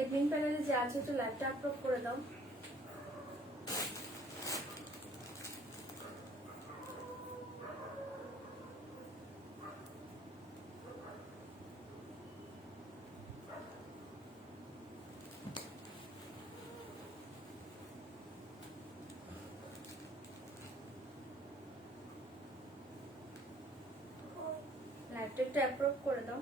Admin প্যানেলে যে আছে একটু লাইভটা আপলোড করে দাও। লাইভটা একটু আপলোড করে দাও।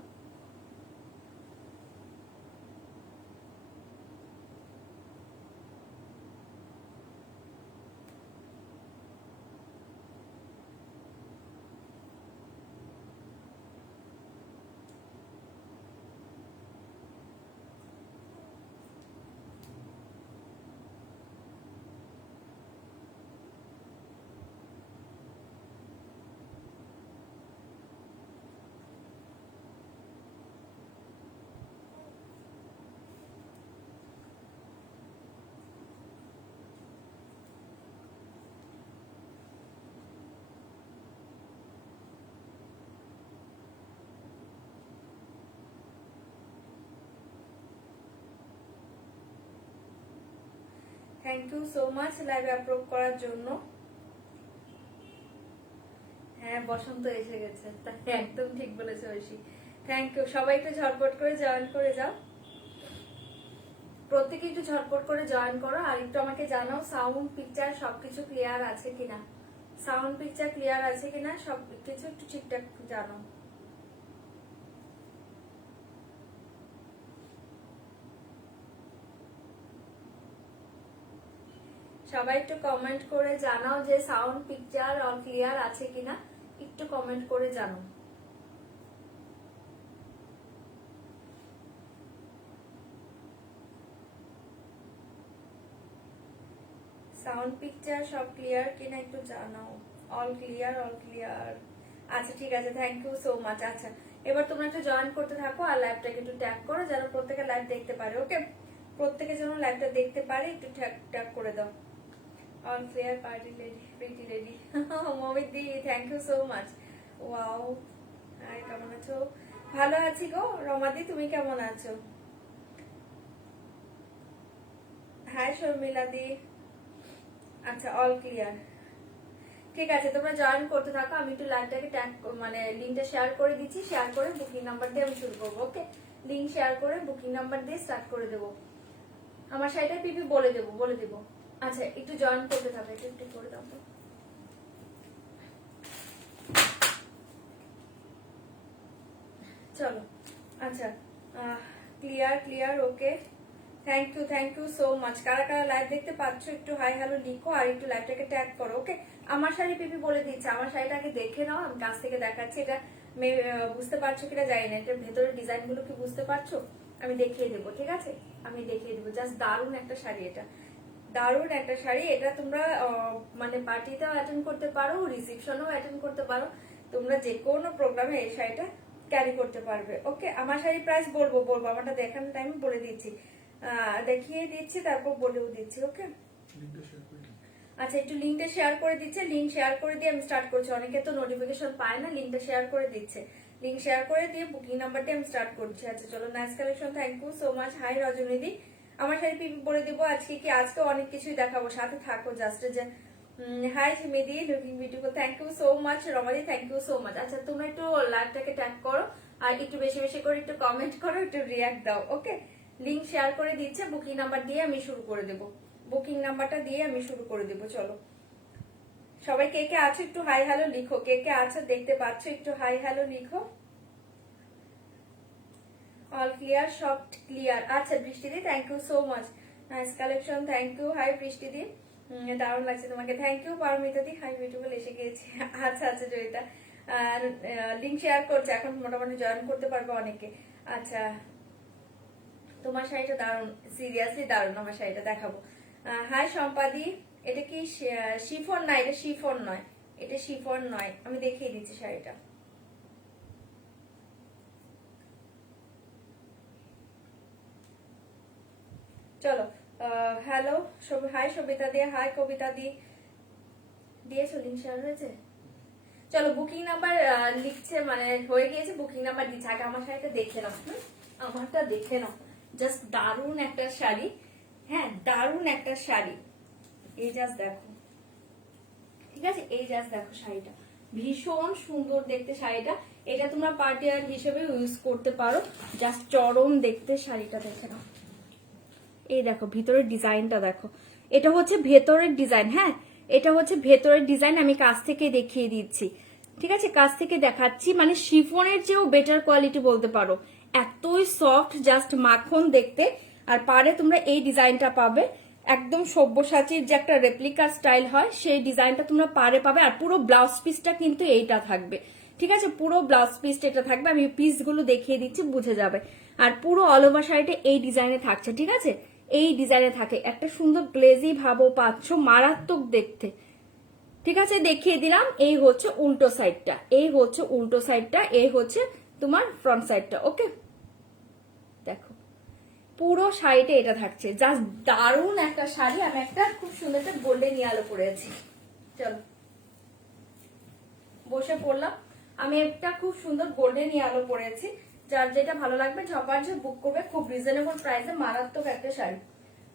Thank you so much live upload করার জন্য। হ্যাঁ বসন্ত এসে গেছে, একদম ঠিক বলেছে ঐশী। থ্যাংক ইউ, সবাই একটু ঝটপট করে জয়েন করে যাও, প্রত্যেকে একটু ঝটপট করে জয়েন করো। আর একটু আমাকে জানাও সাউন্ড পিকচার সবকিছু ক্লিয়ার আছে কিনা, সাউন্ড পিকচার ক্লিয়ার আছে কিনা সবকিছু একটু ঠিকঠাক জানো। সবাই একটু কমেন্ট করে জানাও যে সাউন্ড পিকচার অল ক্লিয়ার আছে কিনা, একটু কমেন্ট করে জানাও। সাউন্ড পিকচার সব ক্লিয়ার কিনা একটু জানাও। All clear, all clear. আচ্ছা ঠিক আছে, থ্যাংক ইউ সো মাচ। আচ্ছা এবার তোমরা একটু জয়েন করতে থাকো আর লাইভটাকে একটু ট্যাগ করো যেন প্রত্যেকে লাইভ দেখতে পারে। ওকে, প্রত্যেকে যেন লাইভটা দেখতে পারে, একটু ট্যাগ করে দাও। All clear, party lady, pretty lady. মমিত দি thank you so much. Wow, hi কেমন আছো? ভালো আছি গো রমাদি, তুমি কেমন আছো? হাই শর্মিলা দি। আচ্ছা অল ক্লিয়ার, ঠিক আছে তোমরা জয়েন করতে থাকো। আমি একটু লাইভটাকে ট্যাগ মানে লিঙ্কটা শেয়ার করে দিচ্ছি, শেয়ার করে বুকিং নাম্বার দিয়ে আমি শুরু করবো। ওকে, লিঙ্ক শেয়ার করে বুকিং নাম্বার দিয়ে স্টার্ট করে দেবো। আমার সাইডে পিপি বলে দেবো। আচ্ছা একটু জয়েন করতে থাকো, একটু করে দাও। চলো আচ্ছা, clear okay, thank you so much. কারা কারা লাইভ দেখতে পাচ্ছ একটু হাই হ্যালো লিখো আর একটু লাইভটাকে ট্যাগ করো। ওকে, আমার শাড়ি পিপি বলে দিচ্ছে, আমার শাড়িটাকে দেখে নাও, আমি কাছ থেকে দেখাচ্ছি। এটা বুঝতে পারছো কিনা জানি না, এটার ভেতরের ডিজাইন গুলো কি বুঝতে পারছো? আমি দেখিয়ে দেবো, ঠিক আছে আমি দেখিয়ে দেবো। জাস্ট দারুণ একটা শাড়ি, এটা দারুণ একটা শাড়ি। এটা তোমরা মানে পার্টিতেও অ্যাটেন্ড করতে পারো, রিসেপশনেও অ্যাটেন্ড করতে পারো, তোমরা যে কোনো প্রোগ্রামে এই শাড়িটা ক্যারি করতে পারবে। ওকে, আমার শাড়ির প্রাইস বলবো, আমারটা দেখানোর টাইম বলে দিচ্ছি, দেখিয়ে দিচ্ছি, তারপর বলেও দিচ্ছি। ওকে আচ্ছা, একটু লিঙ্কটা শেয়ার করে দিচ্ছে, লিঙ্ক শেয়ার করে দিয়ে আমি স্টার্ট করছি। অনেকে তো নোটিফিকেশন পায় না, লিঙ্কটা শেয়ার করে দিচ্ছে, লিঙ্ক শেয়ার করে দিয়ে বুকিং নাম্বারটা আমি স্টার্ট করছি। আচ্ছা চলো, nice collection, thank you so much. Hi রজনীদি, আমার শাড়ি পিপি বলে দিব আজকে কি, আজকে অনেক কিছুই দেখাবো, সাথে থাকো জাস্ট। যে হাই মেদি, looking beautiful, thank you so much. রমাদি থ্যাংক ইউ সো মাচ। আচ্ছা তোমরা একটু লাইভটাকে ট্যাগ করো আর একটু বেশি বেশি করে একটু কমেন্ট করো, একটু রিয়াক্ট দাও। ওকে, লিঙ্ক শেয়ার করে দিচ্ছে, বুকিং নাম্বার দিয়ে আমি শুরু করে দেবো, বুকিং নাম্বারটা দিয়ে আমি শুরু করে দেবো। চলো সবাই কে কে আছো একটু হাই হ্যালো লিখো, কে কে আছো দেখতে পাচ্ছ একটু হাই হ্যালো লিখো। অল ক্লিয়ার, সব ক্লিয়ার। আচ্ছা বৃষ্টিদি thank you so much, nice collection, thank you. Hi বৃষ্টিদি, দারুণ লাগছে তোমাকে, থ্যাংক ইউ। পারমিতা দি হাই, বিউটিফুল এসে গিয়েছে। আচ্ছা আচ্ছা জয়িতা, লিঙ্ক শেয়ার করছে, এখন মোটামুটি জয়েন করতে পারবে অনেকে। আচ্ছা তোমার শাড়িটা দারুণ, সিরিয়াসলি দারুণ, আমার শাড়িটা দেখাবো। হাই সম্পাদি, এটা কি শিফন? না এটা শিফন নয়, এটা শিফন নয়, আমি দেখিয়ে দিচ্ছি শাড়িটা। চলো হ্যালো, হাই সবিতা দি, হাই কবিতা দি, দিয়েছো লিঙ্ক শেয়ার হয়েছে? চলো বুকিং নাম্বার লিখছে, মানে হয়ে গিয়েছে, বুকিং নাম্বার দিচ্ছে। আগে আমার শাড়িটা দেখে নাও, আমারটা দেখে নাও, জাস্ট দারুণ একটা শাড়ি। হ্যাঁ, দারুণ একটা শাড়ি। এই জাস্ট দেখো, ঠিক আছে, এই জাস্ট দেখো শাড়িটা ভীষণ সুন্দর দেখতে শাড়িটা। এটা তোমরা পার্টি ওয়্যার হিসেবে ইউজ করতে পারো। জাস্ট চরম দেখতে শাড়িটা, দেখে নাও। এই দেখো ভিতরের ডিজাইনটা দেখো, এটা হচ্ছে ভেতরের ডিজাইন। হ্যাঁ, এটা হচ্ছে ভেতরের ডিজাইন। আমি কাছ থেকে দেখিয়ে দিচ্ছি, ঠিক আছে, কাছ থেকে দেখাচ্ছি। মানে শিফনের চেয়েও বেটার কোয়ালিটি বলতে পারো, এতই সফট, জাস্ট মাখন দেখতে। আর পারে তোমরা এই ডিজাইনটা পাবে, একদম সব্যসাচীর যে একটা রেপ্লিকা স্টাইল হয় সেই ডিজাইনটা তোমরা পারে পাবে। আর পুরো ব্লাউজ পিসটা কিন্তু এইটা থাকবে, ঠিক আছে, পুরো ব্লাউজ পিসটা এটা থাকবে। আমি পিসগুলো দেখিয়ে দিচ্ছি, বুঝে যাবে। আর পুরো অল ওভার শাড়িটা এই ডিজাইনে থাকছে, ঠিক আছে, এই ডিজাইনে থাকে। একটা সুন্দর গ্লেজি ভাবও পাচ্ছ, মারাত্মক দেখতে, ঠিক আছে, দেখিয়ে দিলাম। এই হচ্ছে উল্টো সাইডটা, এই হচ্ছে উল্টো সাইডটা, এই হচ্ছে তোমার ফ্রন্ট সাইডটা। ওকে, দেখো পুরো শাড়িটা এটা থাকছে, জাস্ট দারুণ একটা শাড়ি। আমি একটা খুব সুন্দর একটা গোল্ডেন ইয়ালো পরেছি, চলো বসে পড়লাম। আমি একটা খুব সুন্দর গোল্ডেন ইয়ালো পরেছি। যার যেটা ভালো লাগবে ঝপাঝপ বুক করবে, খুব রিজনেবল প্রাইসে মারাত্মক একটা শাড়ি।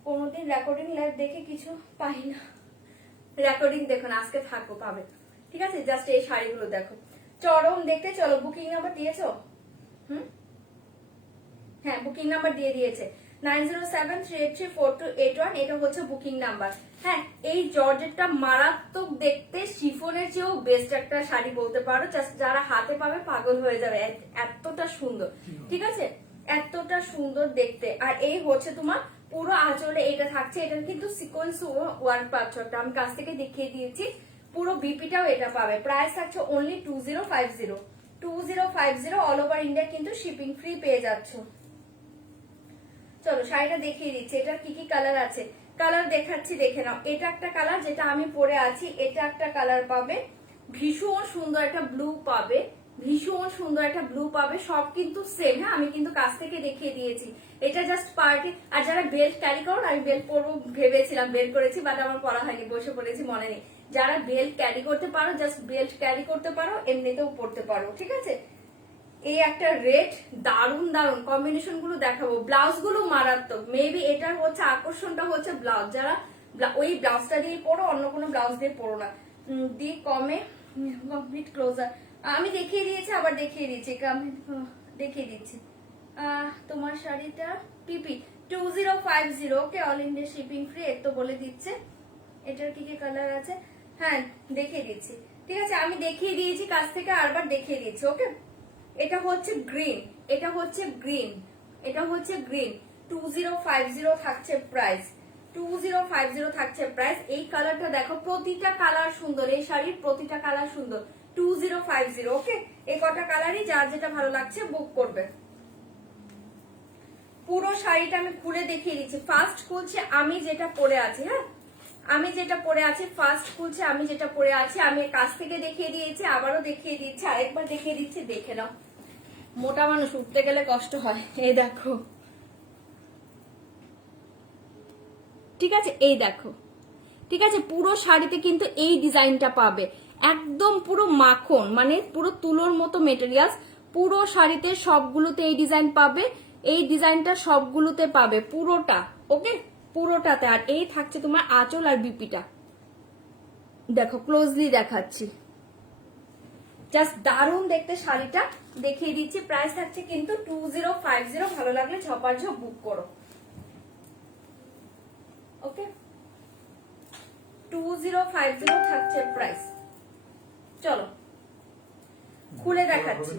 কোনোদিন রেকর্ডিং লাইভ দেখে কিছু পাই না, রেকর্ডিং দেখো না, আজকে থাকো পাবে, ঠিক আছে। জাস্ট এই শাড়িগুলো দেখো চরম দেখতে। চলো, বুকিং নাম্বার দিয়েছো? হ্যাঁ, বুকিং নাম্বার দিয়ে দিয়েছে 9073834281। এটা হচ্ছে বুকিং নাম্বার। হ্যাঁ, এই জর্জেটটা মারাত্মক দেখতে, শিফনের চেয়েও বেস্ট একটা শাড়ি বলতে পারো। যারা হাতে পাবে পাগল হয়ে যাবে, এতটা সুন্দর, ঠিক আছে, এতটা সুন্দর দেখতে। আর এই হচ্ছে তোমার পুরো আঁচলে এটা থাকছে। এটা কিন্তু সিকোয়েন্স ওয়ার্ক পাচ্ছ, আমি কাছ থেকে দেখিয়ে দিয়েছি। পুরো বিপিটাও এটা পাবে। প্রাইস থাকছে অনলি 2050, 2050 অল ওভার ইন্ডিয়া, কিন্তু শিপিং ফ্রি পেয়ে যাচ্ছ। চলো শাড়িটা দেখিয়ে দিচ্ছি, এটার কি কি কালার আছে, কালার দেখাচ্ছি, দেখে নাও। এটা একটা কালার যেটা আমি পরে আছি, এটা একটা কালার পাবে, ভীষণ সুন্দর একটা ব্লু পাবে, ভীষণ সুন্দর একটা ব্লু পাবে। সব কিন্তু সেম। হ্যাঁ, আমি কিন্তু কাছ থেকে দেখিয়ে দিয়েছি। এটা জাস্ট পার্টি। আর যারা বেল্ট ক্যারি করো, আমি বেল্ট পরবো ভেবেছিলাম, বেল্ট করেছি, বাট আমার পরা হয়নি, বসে পড়েছি, মনে নেই। যারা বেল্ট ক্যারি করতে পারো, জাস্ট বেল্ট ক্যারি করতে পারো, এমনিতেও পরতে পারো, ঠিক আছে। এই একটা রেড, দারুন দারুন কম্বিনেশন গুলো দেখাবো। ব্লাউজ গুলো মারাত্মক। মেবি এটার হচ্ছে আকর্ষণটা হচ্ছে ব্লাউজ। যারা ওই ব্লাউজটা দিয়ে পরো, অন্য কোনো ব্লাউজ দিয়ে পরো না। দি কমে কমপ্লিট ক্লোজার আমি দেখিয়ে দিয়েছি, আবার দেখিয়ে দিচ্ছি, দেখিয়ে দিচ্ছি। তোমার শাড়িটা পিপি 2050। ওকে, অল ইন্ডিয়া শিপিং ফ্রি, একটু বলে দিচ্ছে। এটার কি কি কালার আছে, হ্যাঁ দেখিয়ে দিচ্ছি, ঠিক আছে। আমি দেখিয়ে দিয়েছি কাছ থেকে, আরবার দেখিয়ে দিচ্ছি। ওকে, এটা হচ্ছে গ্রিন, এটা হচ্ছে গ্রিন, এটা হচ্ছে গ্রিন। 2050 থাকছে প্রাইস, 2050 থাকছে প্রাইস। এই কালারটা দেখো, প্রতিটা কালার সুন্দর, এই শাড়ির প্রতিটা কালার সুন্দর। 2050। ওকে, এই কটা কালারই যার যেটা ভালো লাগছে বুক করবে। পুরো শাড়িটা আমি খুলে দেখিয়ে দিচ্ছি। ফার্স্ট খুলছে আমি যেটা পরে আছি, হ্যাঁ আমি যেটা পরে আছি, ফার্স্ট খুলছে আমি যেটা পরে আছি। আমি কাছ থেকে দেখিয়ে দিয়েছি, আবারও দেখিয়ে দিচ্ছি, আরেকবার দেখিয়ে দিচ্ছি, দেখে নাও। মোটা মানুষ উঠতে গেলে কষ্ট হয়। এই দেখো, ঠিক আছে, এই দেখো, ঠিক আছে। পুরো শাড়িতে কিন্তু এই ডিজাইনটা পাবে, একদম পুরো মাখন, মানে পুরো তুলোর মতো মেটেরিয়ালস। পুরো শাড়িতে সবগুলোতে এই ডিজাইন পাবে, এই ডিজাইনটা সবগুলোতে পাবে পুরোটা। ওকে, পুরোটাতে। আর এই থাকছে তোমার আঁচল আর বিপিটা, দেখো ক্লোজলি দেখাচ্ছি, জাস্ট দারুণ দেখতে শাড়িটা, দেখিয়ে দিচ্ছি। প্রাইস থাকছে কিন্তু 2050। ভালো লাগলে ঝপাঝপ বুক করো। ওকে, 2050 থাকছে প্রাইস। চলো খুলে দেখাচ্ছি।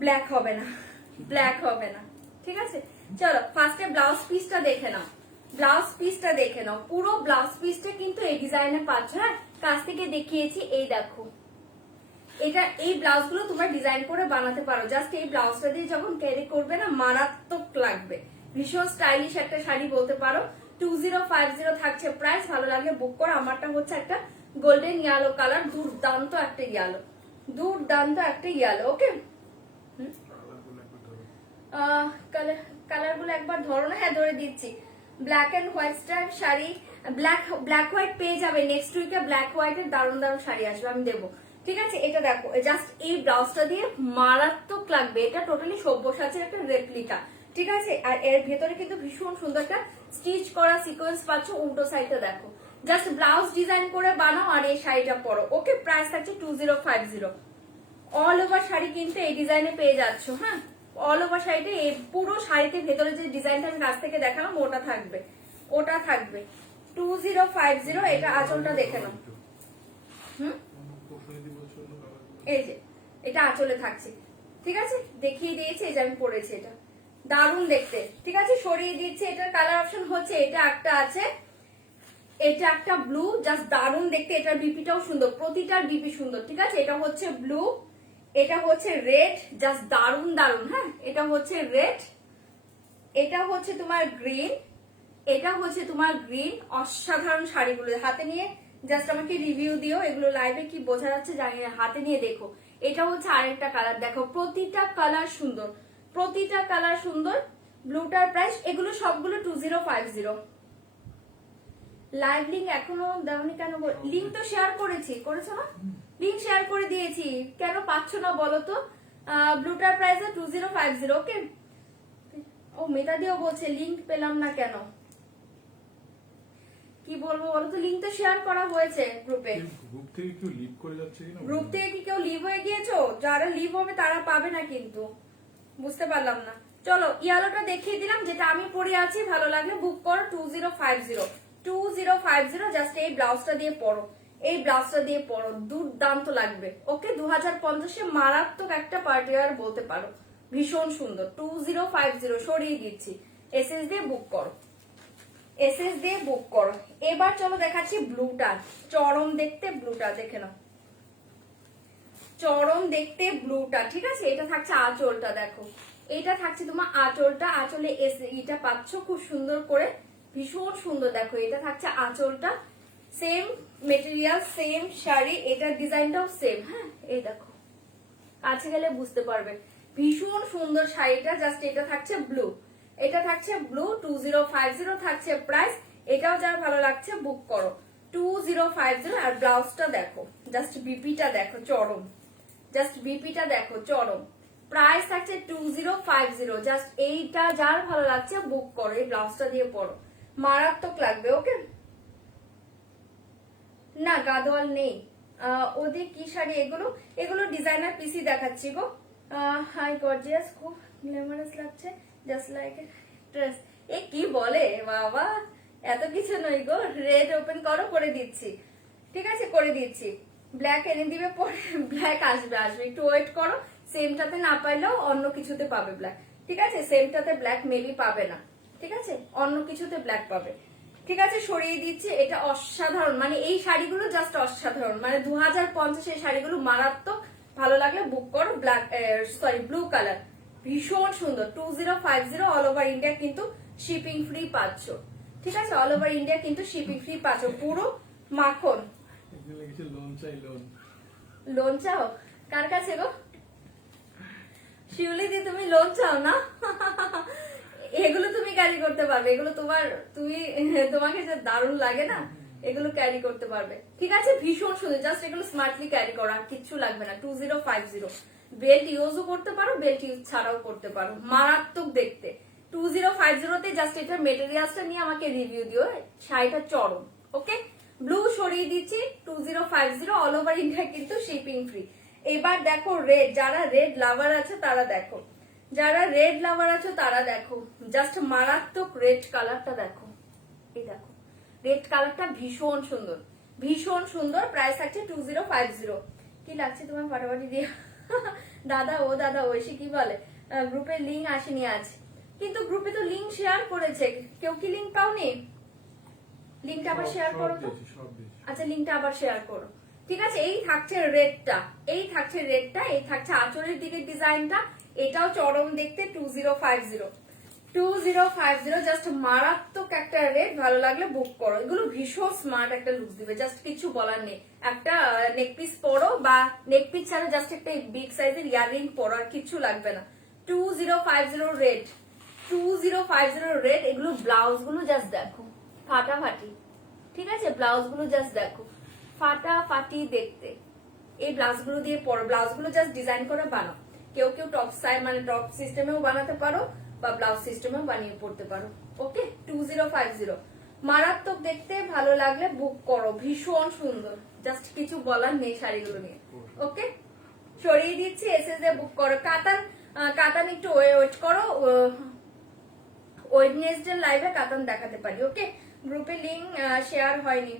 ব্ল্যাক হবে না, ব্ল্যাক হবে না, ঠিক আছে। চলো ফার্স্টে ব্লাউজ পিসটা দেখে নাও, ব্লাউজ পিসটা দেখে নাও। পুরো ব্লাউজ পিসটা কিন্তু এই ডিজাইনে পাচ্ছ। হ্যাঁ, কাছ থেকে দেখিয়েছি, এই দেখো। এটা এই ব্লাউজ গুলো তোমরা ডিজাইন করে বানাতে পারো। জাস্ট এই ব্লাউজটা দিয়ে যখন ক্যারি করবে না, মারাত্মক লাগবে। ভীষণ স্টাইলিশ একটা শাড়ি বলতে পারো। 2050 থাকছে প্রাইস। ভালো লাগলে বুক করো। আমারটা হচ্ছে একটা গোল্ডেন ইয়েলো কালার, দুর্দান্ত একটা ইয়েলো, দুর্দান্ত একটা ইয়েলো। ওকে, কালার গুলো একবার ধরো না। হ্যাঁ, ধরে দিচ্ছি। Black and white stripe sari, black white পেয়ে যাবে নেক্সট উইকে। ব্ল্যাক হোয়াইট এর দারুণ দারুণ শাড়ি আসবে, আমি দেবো, ঠিক আছে, এটা দেখো জাস্ট এই ব্লাউজটা দিয়ে মারাত্মক লাগবে। এটা টোটালি সব্যসাচীর একটা রেপ্লিকা, ঠিক আছে। আর এর ভেতরে কিন্তু ভীষণ সুন্দর একটা স্টিচ করা সিকোয়েন্স পাচ্ছ। উল্টো সাইডটা দেখো, জাস্ট ব্লাউজ ডিজাইন করে বানাও আর এই শাড়িটা পরো। ওকে, প্রাইস থাকছে 2050। অল ওভার শাড়ি কিন্তু এই ডিজাইনে পেয়ে যাচ্ছ। হ্যাঁ, অল ওভার শাড়িতে এই পুরো শাড়িতে ভেতরে যে ডিজাইনটা আমি কাছ থেকে দেখালাম ওটা থাকবে, ওটা থাকবে 2050। এটা আঁচলটা দেখে নাও। এই যে এটা আঁচলে থাকছে, ঠিক আছে, দেখিয়ে দিয়েছি। এই যে আমি পরেছি, এটা দারুণ দেখতে, ঠিক আছে। সরিয়ে দিচ্ছি। এটার কালার অপশন হচ্ছে এটা একটা আছে, এটা একটা ব্লু, জাস্ট দারুণ দেখতে। এটার বিপিটাও সুন্দর, প্রতিটার বিপি সুন্দর, ঠিক আছে। এটা হচ্ছে ব্লু, এটা হচ্ছে রেড, জাস্ট দারুণ দারুণ। হ্যাঁ, এটা হচ্ছে রেড, এটা হচ্ছে তোমার গ্রিন, এটা হচ্ছে তোমার গ্রিন। অসাধারণ শাড়িগুলো হাতে নিয়ে জাস্ট আমাকে রিভিউ দিও। এগুলো লাইভে কি বোঝা যাচ্ছে জানি না, হাতে নিয়ে দেখো। এটা হচ্ছে আরেকটা কালার, দেখো প্রতিটা কালার সুন্দর, প্রতিটা কালার সুন্দর। ব্লুটার প্রাইস, এগুলো সবগুলো 2050। লাইভ লিঙ্ক এখনো দেওনি কেন? লিঙ্ক তো শেয়ার করেছি, করেছো না? লিঙ্ক শেয়ার করে দিয়েছি, কেন পাচ্ছ না বলো তো? ব্লুটার প্রাইস 2050। ওকে, ও মেটা দিও বলছে লিঙ্ক পেলাম না কেন, কি বলবো বলো তো? লিঙ্ক তো শেয়ার করা হয়েছে গ্রুপে। গ্রুপ থেকে কেউ লিভ করে যাচ্ছে কিনা? গ্রুপ থেকে কি কেউ লিভ হয়ে গিয়েছো? যারা লিভ হবে তারা পাবে না কিন্তু, বুঝতে পারলাম না। চলো ইয়েলোটা দেখিয়ে দিলাম, যেটা আমি পরে আছি। ভালো লাগলে বুক করো 2050। 2050 জাস্ট এই ব্লাউজটা দিয়ে পরো, এই ব্লাউজটা দিয়ে পরো, দুর্দান্ত লাগবে। ওকে, 2050 মারাত্মক একটা পার্টি ওয়্যার বলতে পারো, ভীষণ সুন্দর। 2050 সরিয়ে দিচ্ছি। এসএস দিয়ে বুক করো, এসএস দিয়ে বুক করো। এবার চলো দেখাচ্ছি ব্লুটা, চরম দেখতে ব্লুটা দেখে নাও, চরম দেখতে ব্লুটা, ঠিক আছে। এটা থাকছে আঁচলটা, দেখো এটা থাকছে তোমার আঁচলটা। আঁচলে এটা পাচ্ছ খুব সুন্দর করে, ভীষণ সুন্দর। দেখো এটা থাকছে আঁচলটা, সেম মেটেরিয়াল, সেম শাড়ি, এটার ডিজাইনটাও সেম। হ্যাঁ, এই দেখো কাছে গেলে বুঝতে পারবে, ভীষণ সুন্দর শাড়িটা। জাস্ট এটা থাকছে ব্লু, এটা থাকছে ব্লু। 2050 থাকছে প্রাইস। এটাও যার ভালো লাগছে বুক করো 2050। আর ব্লাউজটা দেখো, জাস্ট বিপিটা দেখো চরম, জাস্ট বিপিটা দেখো চরম। প্রাইস থাকছে 2050। জাস্ট এইটা যার ভালো লাগছে বুক করো, এই ব্লাউজটা দিয়ে পরো, মারাত্মক লাগবে। ওকে, না গাদোয়াল নেই। ওদের কি শাড়ি এগুলো? এগুলো ডিজাইনার পিসি দেখাচ্ছি গো। হাই গর্জিয়াস, খুব গ্ল্যামারাস লাগছে, জাস্ট লাইক এ ড্রেস। এ কি বলে বাবা, এত কিছু নই গো। রেড ওপেন করো, করে দিচ্ছি, ঠিক আছে, করে দিচ্ছি। ব্ল্যাক এনে দিবে পরে, ব্ল্যাক আসবে, আসবে, একটু ওয়েট করো। সেমটাতে না পাইলেও অন্য কিছুতে পাবে ব্ল্যাক, ঠিক আছে। সেমটাতে ব্ল্যাক মেবি পাবে না, ঠিক আছে, অন্য কিছুতে ব্ল্যাক পাবে, ঠিক আছে। সরিয়ে দিচ্ছি। এটা অসাধারণ, মানে এই শাড়িগুলো জাস্ট অসাধারণ, মানে 2050 এই শাড়িগুলো মারাত্মক। ভালো লাগলে বুক করো। ব্ল্যাক, সরি, ব্লু কালার, ভীষণ সুন্দর। 2050 অল ওভার ইন্ডিয়া কিন্তু শিপিং ফ্রি পাচ্ছ, ঠিক আছে। অল ওভার ইন্ডিয়া কিন্তু শিপিং ফ্রি পাচ্ছ, পুরো মাখন। লোন চাই, লোন, লোন চাও কার কাছে গো? শিউলি দি তুমি লোন চাও না? এগুলো তুমি ক্যারি করতে পারবে, এগুলো তোমার, তোমাকে যে দারুণ লাগে না, এগুলো ক্যারি করতে পারবে, ঠিক আছে। ভীষণ সুন্দর, জাস্ট এগুলো স্মার্টলি ক্যারি করো, আর কিচ্ছু লাগবে না। 2050 বেল্ট ইউজও করতে পারো, বেল্ট ইউজ ছাড়াও করতে পারো, মারাত্মক দেখতে। 2050 জাস্ট এটার মেটেরিয়ালসটা নিয়ে আমাকে রিভিউ দিও। শাড়িটা চরম। ওকে, ব্লু সরিয়ে দিচ্ছি। 2050 অল ওভার ইন্ডিয়া কিন্তু শিপিং ফ্রি। এবার দেখো রেড, যারা রেড লাভার আছে তারা দেখো, যারা রেড লাভার আছো তারা দেখো, জাস্ট মারাত্মক রেড কালারটা দেখো, এই দেখো রেড কালারটা ভীষণ সুন্দর, ভীষণ সুন্দর। প্রাইস থাকছে 2050। কি লাগছে তোমার ফাটাফাটি দিয়ে? দাদা ও দাদা ও এসে কি বলে, গ্রুপের লিঙ্ক আসেনি আজ, কিন্তু গ্রুপে তো লিঙ্ক শেয়ার করেছে। কেউ কি লিঙ্ক পাওনি? লিঙ্কটা আবার শেয়ার করো তো। আচ্ছা, লিঙ্কটা আবার শেয়ার করো, ঠিক আছে। এই থাকছে রেডটা, এই থাকছে রেডটা, এই থাকছে আঁচলের দিকে ডিজাইনটা। এটাও চরম দেখতে। 2050 জাস্ট মারাত্মক একটা রেট। ভালো লাগলে বুক করো, এগুলো ভীষণ স্মার্ট একটা লুক দিবে, জাস্ট কিছু বলার নেই। একটা নেক পিস পরো, বা নেক পিস ছাড়া জাস্ট একটা বিগ সাইজের ইয়াররিং পরো, আর কিছু লাগবে না। 2050 রেড, 2050 রেড। এগুলো ব্লাউজ গুলো জাস্ট দেখো, ফাটাফাটি, ঠিক আছে। ব্লাউজ গুলো জাস্ট দেখো, ফাটাফাটি দেখতে, এই ব্লাউজগুলো দিয়ে পরো, ব্লাউজগুলো জাস্ট ডিজাইন করে বানাও। কেউ কেউ টপ সাইড মানে টপ সিস্টেমেও বানাতে পারো বা ব্লাউজ সিস্টেমেও বানিয়ে পড়তে পারো। ওকে 2050 মারাত্মক দেখতে, ভালো লাগলে বুক করো, ভীষণ সুন্দর, জাস্ট কিছু বলার নেই শাড়িগুলো নিয়ে। ওকে সরিয়ে দিচ্ছি, এসএস এ বুক করো। কাতান কাতান একটু ওয়েট করো, ওয়েডনেসডে লাইভে কাতান দেখাতে পারি। ওকে গ্রুপে লিংক শেয়ার হয়নি।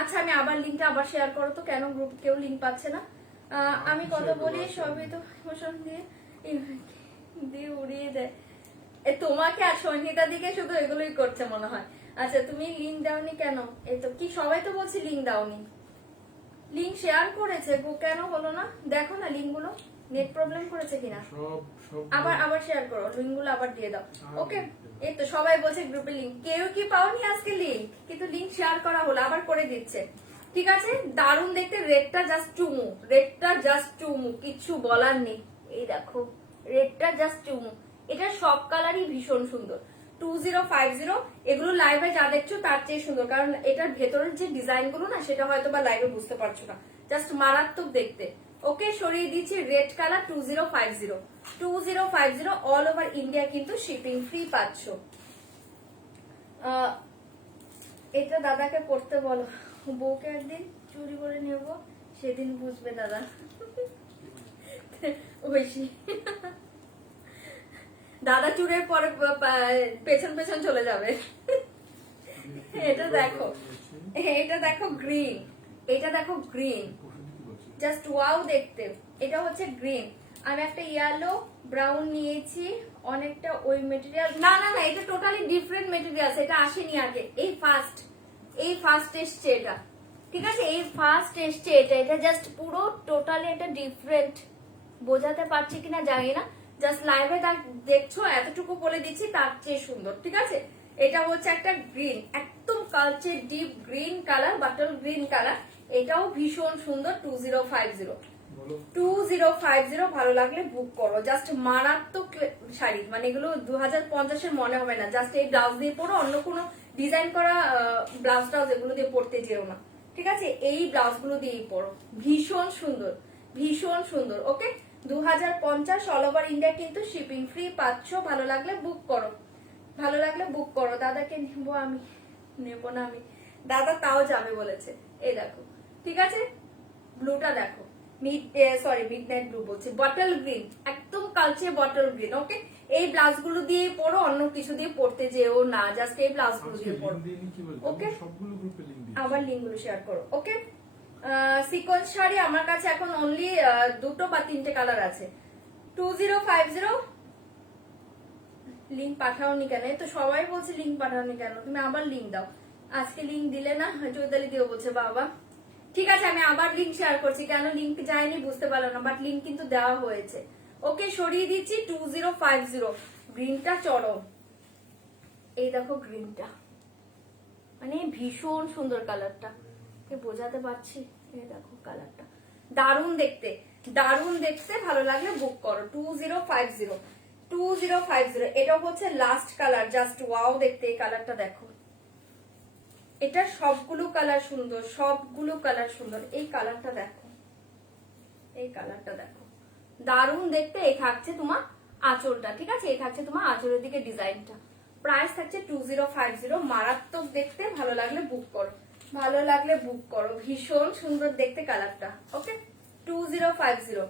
আচ্ছা আমি আবার লিংকটা আবার শেয়ার করো তো, কেন গ্রুপ কেউ লিংক পাচ্ছে না? আমি কথা বলি সবই তো ইমোশন দিয়ে দিয়ে উড়িয়ে দেয়। তোমাকে আর সঙ্গীতা দিকে শুধু এগুলোই করছে মনে হয়। আচ্ছা তুমি লিংক দাওনি কেন? এই তো কি সবাই তো বলছে লিংক দাওনি। লিংক শেয়ার করেছে গো, কেন হলো না? দেখো না লিংক গুলো, নেট প্রবলেম করেছে কিনা। সব সব আবার শেয়ার করো, লিংক গুলো আবার দিয়ে দাও। ওকে এই তো সবাই বলছে গ্রুপে লিংক, কেউ কি পাওনি আজকে লিংক? কিন্তু লিংক শেয়ার করা হলো, আবার করে দিচ্ছে। ঠিক আছে দারুণ দেখতে, রেডটা জাস্ট চুমু, রেডটা জাস্ট চুমু, কিছু বলার নেই। এই দেখো রেডটা জাস্ট চুমু, এটা সব কালারই ভীষণ সুন্দর। 2050 এগুলো লাইভে যা দেখছো তার চেয়ে সুন্দর, কারণ এটার ভেতরের যে ডিজাইন গুলো না সেটা হয়তো বা লাইভে বুঝতে পারছো না, জাস্ট মারাত্মক দেখতে। ওকে সরিয়ে দিচ্ছি red colour 2050 all over India কিন্তু শিপিং ফ্রি পাচ্ছ। এটা দাদাকে পড়তে বলো, বউকে একদিন চুরি করে নেব, সেদিন বুঝবে দাদা। ঐশী দাদা চুরের পরে পেছন পেছন চলে যাবে। এটা দেখো, এটা দেখো গ্রিন, এটা দেখো গ্রিন, জাস্ট ওয়াও দেখতে। এটা হচ্ছে গ্রিন, আমি একটা ইয়েলো ব্রাউন নিয়েছি, অনেকটা ওই মেটেরিয়াল। না না না এটা টোটালি ডিফারেন্ট মেটেরিয়াল, এটা আসেনি আগে, এই ফার্স্ট এসছে এটা। ঠিক আছে এই ফার্স্ট এসছে এটা, এটা জাস্ট পুরো টোটালি এটা ডিফারেন্ট। বোঝাতে পারছি কিনা জানি না, জাস্ট লাইভে দেখছো এতটুকু বলে দিচ্ছি, তার চেয়ে সুন্দর। ঠিক আছে এটা হচ্ছে একটা গ্রিন, একদম কালচে deep green colour, bottle green colour, এটাও ভীষণ সুন্দর। 2050 ভালো লাগলে বুক করো, জাস্ট মারাত্মক শাড়ি, মানে এগুলো 2050 মনে হবে না। জাস্ট এই ব্লাউজ দিয়ে পরো, অন্য কোনো ডিজাইন করা ব্লাউজ টাউজ এগুলো দিয়ে পরতে যেও না। ঠিক আছে এই ব্লাউজ গুলো দিয়েই পরো, ভীষণ সুন্দর, ভীষণ সুন্দর। ওকে 2050 অল ওভার ইন্ডিয়া কিন্তু শিপিং ফ্রি পাচ্ছ, ভালো লাগলে বুক করো, ভালো লাগলে বুক করো। দাদাকে নেবো আমি, নেবো না আমি, দাদা তাও যাবে বলেছে। এই দেখো ঠিক আছে ব্লুটা দেখো, মিডনাইট ব্লু বলছি, বটল গ্রিন, একদম কালচে বটল গ্রিন। ওকে এই ব্লাউজ গুলো দিয়ে পরো, অন্য কিছু দিয়ে পড়তে যেও না, জাস্ট এই ব্লাউজ গুলো দিয়ে পরো। ওকে সবগুলো গ্রুপে লিংক দিই, আবার লিংক গুলো শেয়ার করো। ওকে সিকোয়েন্স শাড়ি আমার কাছে এখন অনলি 2 বা 3টে কালার আছে। 2050 লিংক পাঠাওনি কেন? তো সবাই বলছে লিংক পাঠাওনি কেন, তুমি আবার লিংক দাও। আজকে লিংক দিলে না, চৈতালি দিও বলছে বাবা। ঠিক আছে আমি আবার লিংক শেয়ার করছি, কেন লিংক যায়নি বুঝতে পারলো না, বাট লিংক কিন্তু দেওয়া হয়েছে। ওকে সরিয়ে দিচ্ছি 2050 গ্রিনটা চরম, এই দেখো গ্রিনটা, মানে ভীষণ সুন্দর কালারটা, বোঝাতে পারছি? এই দেখো কালারটা দারুণ দেখতে, দারুণ দেখতে, ভালো লাগলে বুক করো। 2050 এটা হচ্ছে লাস্ট কালার, জাস্ট ওয়াও দেখতে, এই কালারটা দেখো, এটা সবগুলো কালার সুন্দর, সবগুলো কালার সুন্দর। এই কালারটা দেখো, এই কালারটা দেখো, দারুণ দেখতে। এই থাকছে তোমার আঁচলটা, ঠিক আছে এই থাকছে তোমার আঁচলের দিকে ডিজাইনটা। প্রাইস থাকছে 2050, মারাত্মক দেখতে, ভালো লাগলে বুক করো, ভালো লাগলে বুক করো, ভীষণ সুন্দর দেখতে কালারটা। ওকে 2050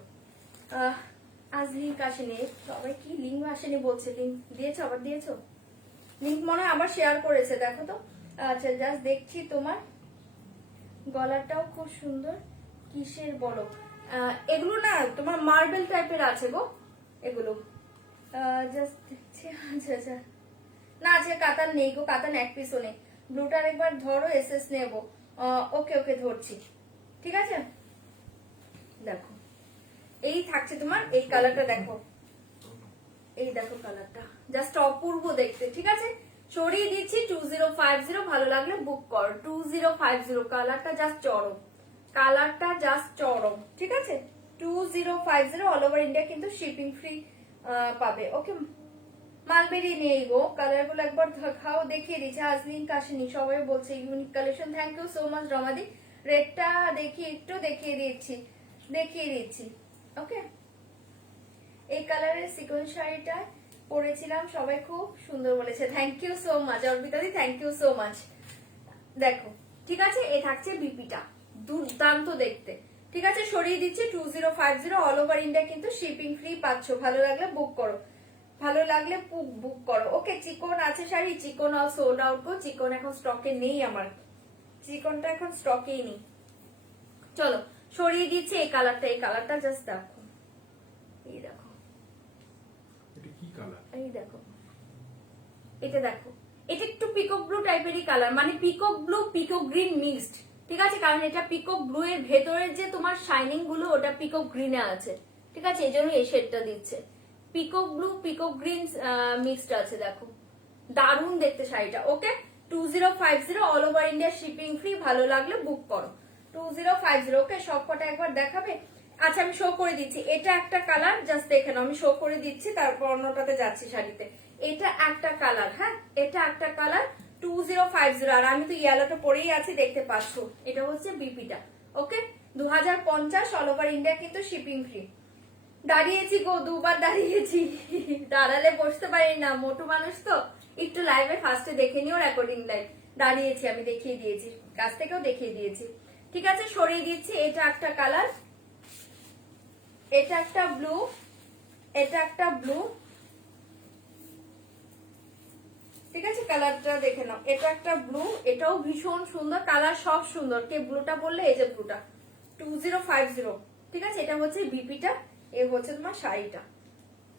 আজ লিঙ্ক আসেনি, সবাই কি লিঙ্ক আসেনি বলছে, লিঙ্ক দিয়েছো? আবার দিয়েছো লিঙ্ক মনে হয় আবার শেয়ার করেছে, দেখো তো। আচ্ছা জাস্ট দেখছি, তোমার গলাটাও খুব সুন্দর, কিসের বলো? এগুলো না তোমার মার্বেল টাইপের আছে গো এগুলো, জাস্ট দেখছি। আচ্ছা আচ্ছা না আজকে কাতান নেই গো, কাতান এক পিসও নেই। ব্লুটার একবার ধরো, এসএস নেবো। ওকে ওকে ধরছি, ঠিক আছে। দেখো এই থাকছে তোমার, এই কালারটা দেখো, এই দেখো কালারটা জাস্ট অপূর্ব দেখতে। ঠিক আছে সরিয়ে দিচ্ছি 2050, ভালো লাগলে বুক কর। 2050 কালারটা জাস্ট চরম, কালারটা জাস্ট চরম। ঠিক আছে 2050 অল ওভার ইন্ডিয়া কিন্তু শিপিং ফ্রি পাবে। ওকে মালবেরি নেই গো, কালার গুলো একবার খাও, দেখিয়ে দিচ্ছে। আজ লিঙ্ক আসেনি, সবাই বলছে unique collection. Thank you so much রমাদি। রেডটা একটু দেখিয়ে দিচ্ছি। ওকে, এই কালারের সিকোয়েন্স শাড়িটা পরেছিলাম, সবাই খুব সুন্দর বলেছে। থ্যাংক ইউ সো মাচ অর্পিতাদি, থ্যাংক ইউ সো মাচ। দেখো ঠিক আছে, এ থাকছে বিপিটা, দুর্দান্ত দেখতে। ঠিক আছে, সরিয়ে দিচ্ছি 2050 অল ওভার ইন্ডিয়া, কিন্তু শিপিং ফ্রি পাচ্ছ। ভালো লাগলে বুক করো, বুক করো। ওকে, চিকন আছে শাড়ি, চিকন অল সোল্ড আউট গো। চিকন এখন স্টকে নেই আমার, চিকনটা এখন স্টকেই নেই। চলো সরিয়ে দিচ্ছি এই কালারটা জাস্ট দেখো, এই দেখো, এটা কি কালার? এই দেখো, এটা দেখো, এটা একটু পিকক ব্লু টাইপেরই কালার, মানে peacock blue peacock green mixed. ঠিক আছে, কারণ এটা পিকক ব্লু এর ভেতরের যে তোমার শাইনিং গুলো ওটা পিকক গ্রিনে আছে। ঠিক আছে, এই জন্য এই শেডটা দিচ্ছে। Peacock blue peacock green mixed আছে, দেখো দারুণ দেখতে শাড়িটা। ওকে, 2050 all over India shipping free. ভালো লাগলে বুক করো 2050। ওকে, সবকটা একবার দেখাবে? আচ্ছা আমি শো করে দিচ্ছি, এটা একটা কালার, জাস্ট দেখে নাও, আমি শো করে দিচ্ছি, তারপর অন্যটাতে যাচ্ছি শাড়িতে। এটা একটা কালার, হ্যাঁ এটা একটা কালার 2050। আর আমি তো ইয়েলোটা পরেই আছি, দেখতে পাচ্ছ। এটা হচ্ছে বিপিটা। ওকে, 2050 অল ওভার ইন্ডিয়া, কিন্তু শিপিং ফ্রি। দাঁড়িয়েছি গো, দুবার দাঁড়িয়েছি, দাঁড়ালে বসতে পারি না, মোটু মানুষ তো। একটু লাইভে ফার্স্টে দেখে নিও, রেকর্ডিং লাইভ। দাঁড়িয়েছি, আমি দেখিয়ে দিয়েছি, কাছ থেকেও দেখিয়ে দিয়েছি। ঠিক আছে, সরিয়ে দিচ্ছি। এটা একটা কালার, এটা একটা ব্লু, এটা একটা ব্লু। ঠিক আছে, কালারটা দেখে নাও। এটা একটা ব্লু, এটাও ভীষণ সুন্দর কালার, সব সুন্দর। কে ব্লুটা বললে? এই যে ব্লুটা 2050। ঠিক আছে, এটা হচ্ছে বিপিটা, এই হচ্ছে তোমার শাড়িটা,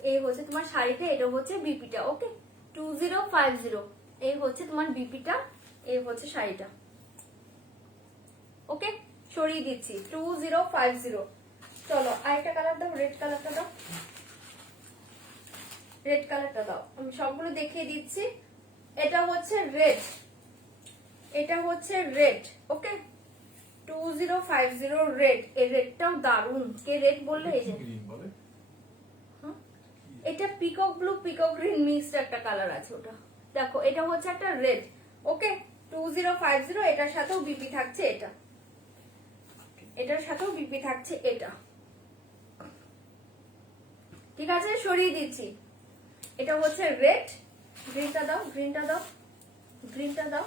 এই হচ্ছে তোমার শাড়িটা, এটা হচ্ছে বিপিটা। ওকে, 2050 এই হচ্ছে তোমার বিপিটা, এই হচ্ছে শাড়িটা। ওকে, সরিয়ে দিচ্ছি 2050। চলো আরেকটা কালার দাও, রেড কালারটা দাও, রেড কালারটা দাও, আমি সবগুলো দেখিয়ে দিচ্ছি। এটা হচ্ছে রেড, এটা হচ্ছে রেড। ওকে, 2050 রেড। এই রেডটাও দারুণ। কে রেড বললে? এই যে গ্রিন বলে। এটা peacock blue peacock green mixed একটা কালার আছে ওটা। দেখো এটা হচ্ছে একটা রেড। ওকে, 2050। এটার সাথেও বিপি থাকছে, এটা এটার সাথেও বিপি থাকছে, এটা। ঠিক আছে, সরিয়ে দিচ্ছি। এটা হচ্ছে রেড। গ্রিনটা দাও, গ্রিনটা দাও, গ্রিনটা দাও।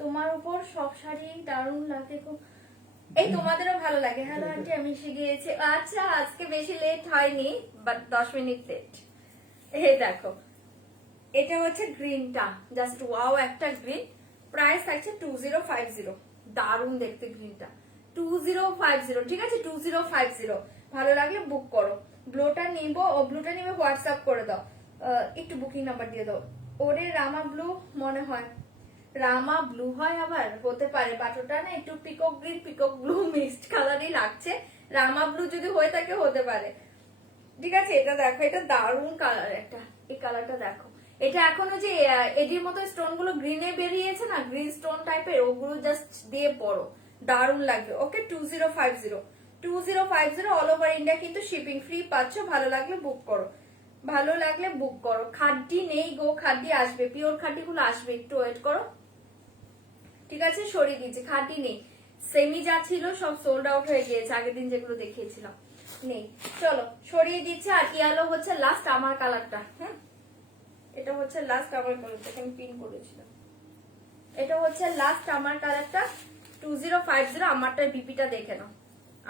তোমার উপর সব শাড়ি দারুণ লাগে খুব। এই তোমাদেরও ভালো লাগে। হ্যালো আন্টি, আমি এসে গিয়েছি। আচ্ছা, আজকে বেশি লেট হয়নি, বাট 10 মিনিট লেট। এই দেখো, এটা হচ্ছে গ্রিনটা, জাস্ট ওয়াও একটা গ্রিন। প্রাইস থাকছে 2050। দারুণ দেখতে গ্রিনটা, 2050। ঠিক আছে, 2050। ভালো লাগলে বুক করো। ব্লুটা নিবে, হোয়াটসঅ্যাপ করে দাও, একটু বুকিং নাম্বার দিয়ে দাও। ওরে রামা ব্লু মনে হয়, রামা ব্লু হয়, আবার হতে পারে, বাট ওটা না একটু peacock green peacock blue mixed কালারই লাগছে। রামা ব্লু যদি হয়ে থাকে হতে পারে। ঠিক আছে, এটা দেখো, এটা দারুণ কালার একটা, এই কালারটা দেখো। এটা এখনো যে এডির মতো স্টোন গুলো গ্রিনে বেরিয়েছে না, গ্রিন স্টোন টাইপের, ওগুলো জাস্ট দিয়ে পড়ো, দারুণ লাগবে। ওকে, 2050 অল ওভার ইন্ডিয়া, কিন্তু শিপিং ফ্রি পাচ্ছ। ভালো লাগলে বুক করো, ভালো লাগলে বুক করো। খাড্ডি নেই গো, খাড্ডি আসবে, পিওর খাড্ডি গুলো আসবে, একটু ওয়েট করো। ঠিক আছে, সরিয়ে দিচ্ছি, খাড্ডি নেই। সেমি যা ছিল সব সোল্ড আউট হয়ে গিয়েছে, আগের দিন যেগুলো দেখিয়েছিলাম নেই। চলো সরিয়ে দিচ্ছি। আর ইয়ালো হচ্ছে লাস্ট আমার কালারটা। হ্যাঁ, এটা হচ্ছে লাস্ট আমার কালারটা, আমি পিন করেছিলাম। এটা হচ্ছে লাস্ট আমার কালারটা 2050। আমারটার বিপিটা দেখে নাও,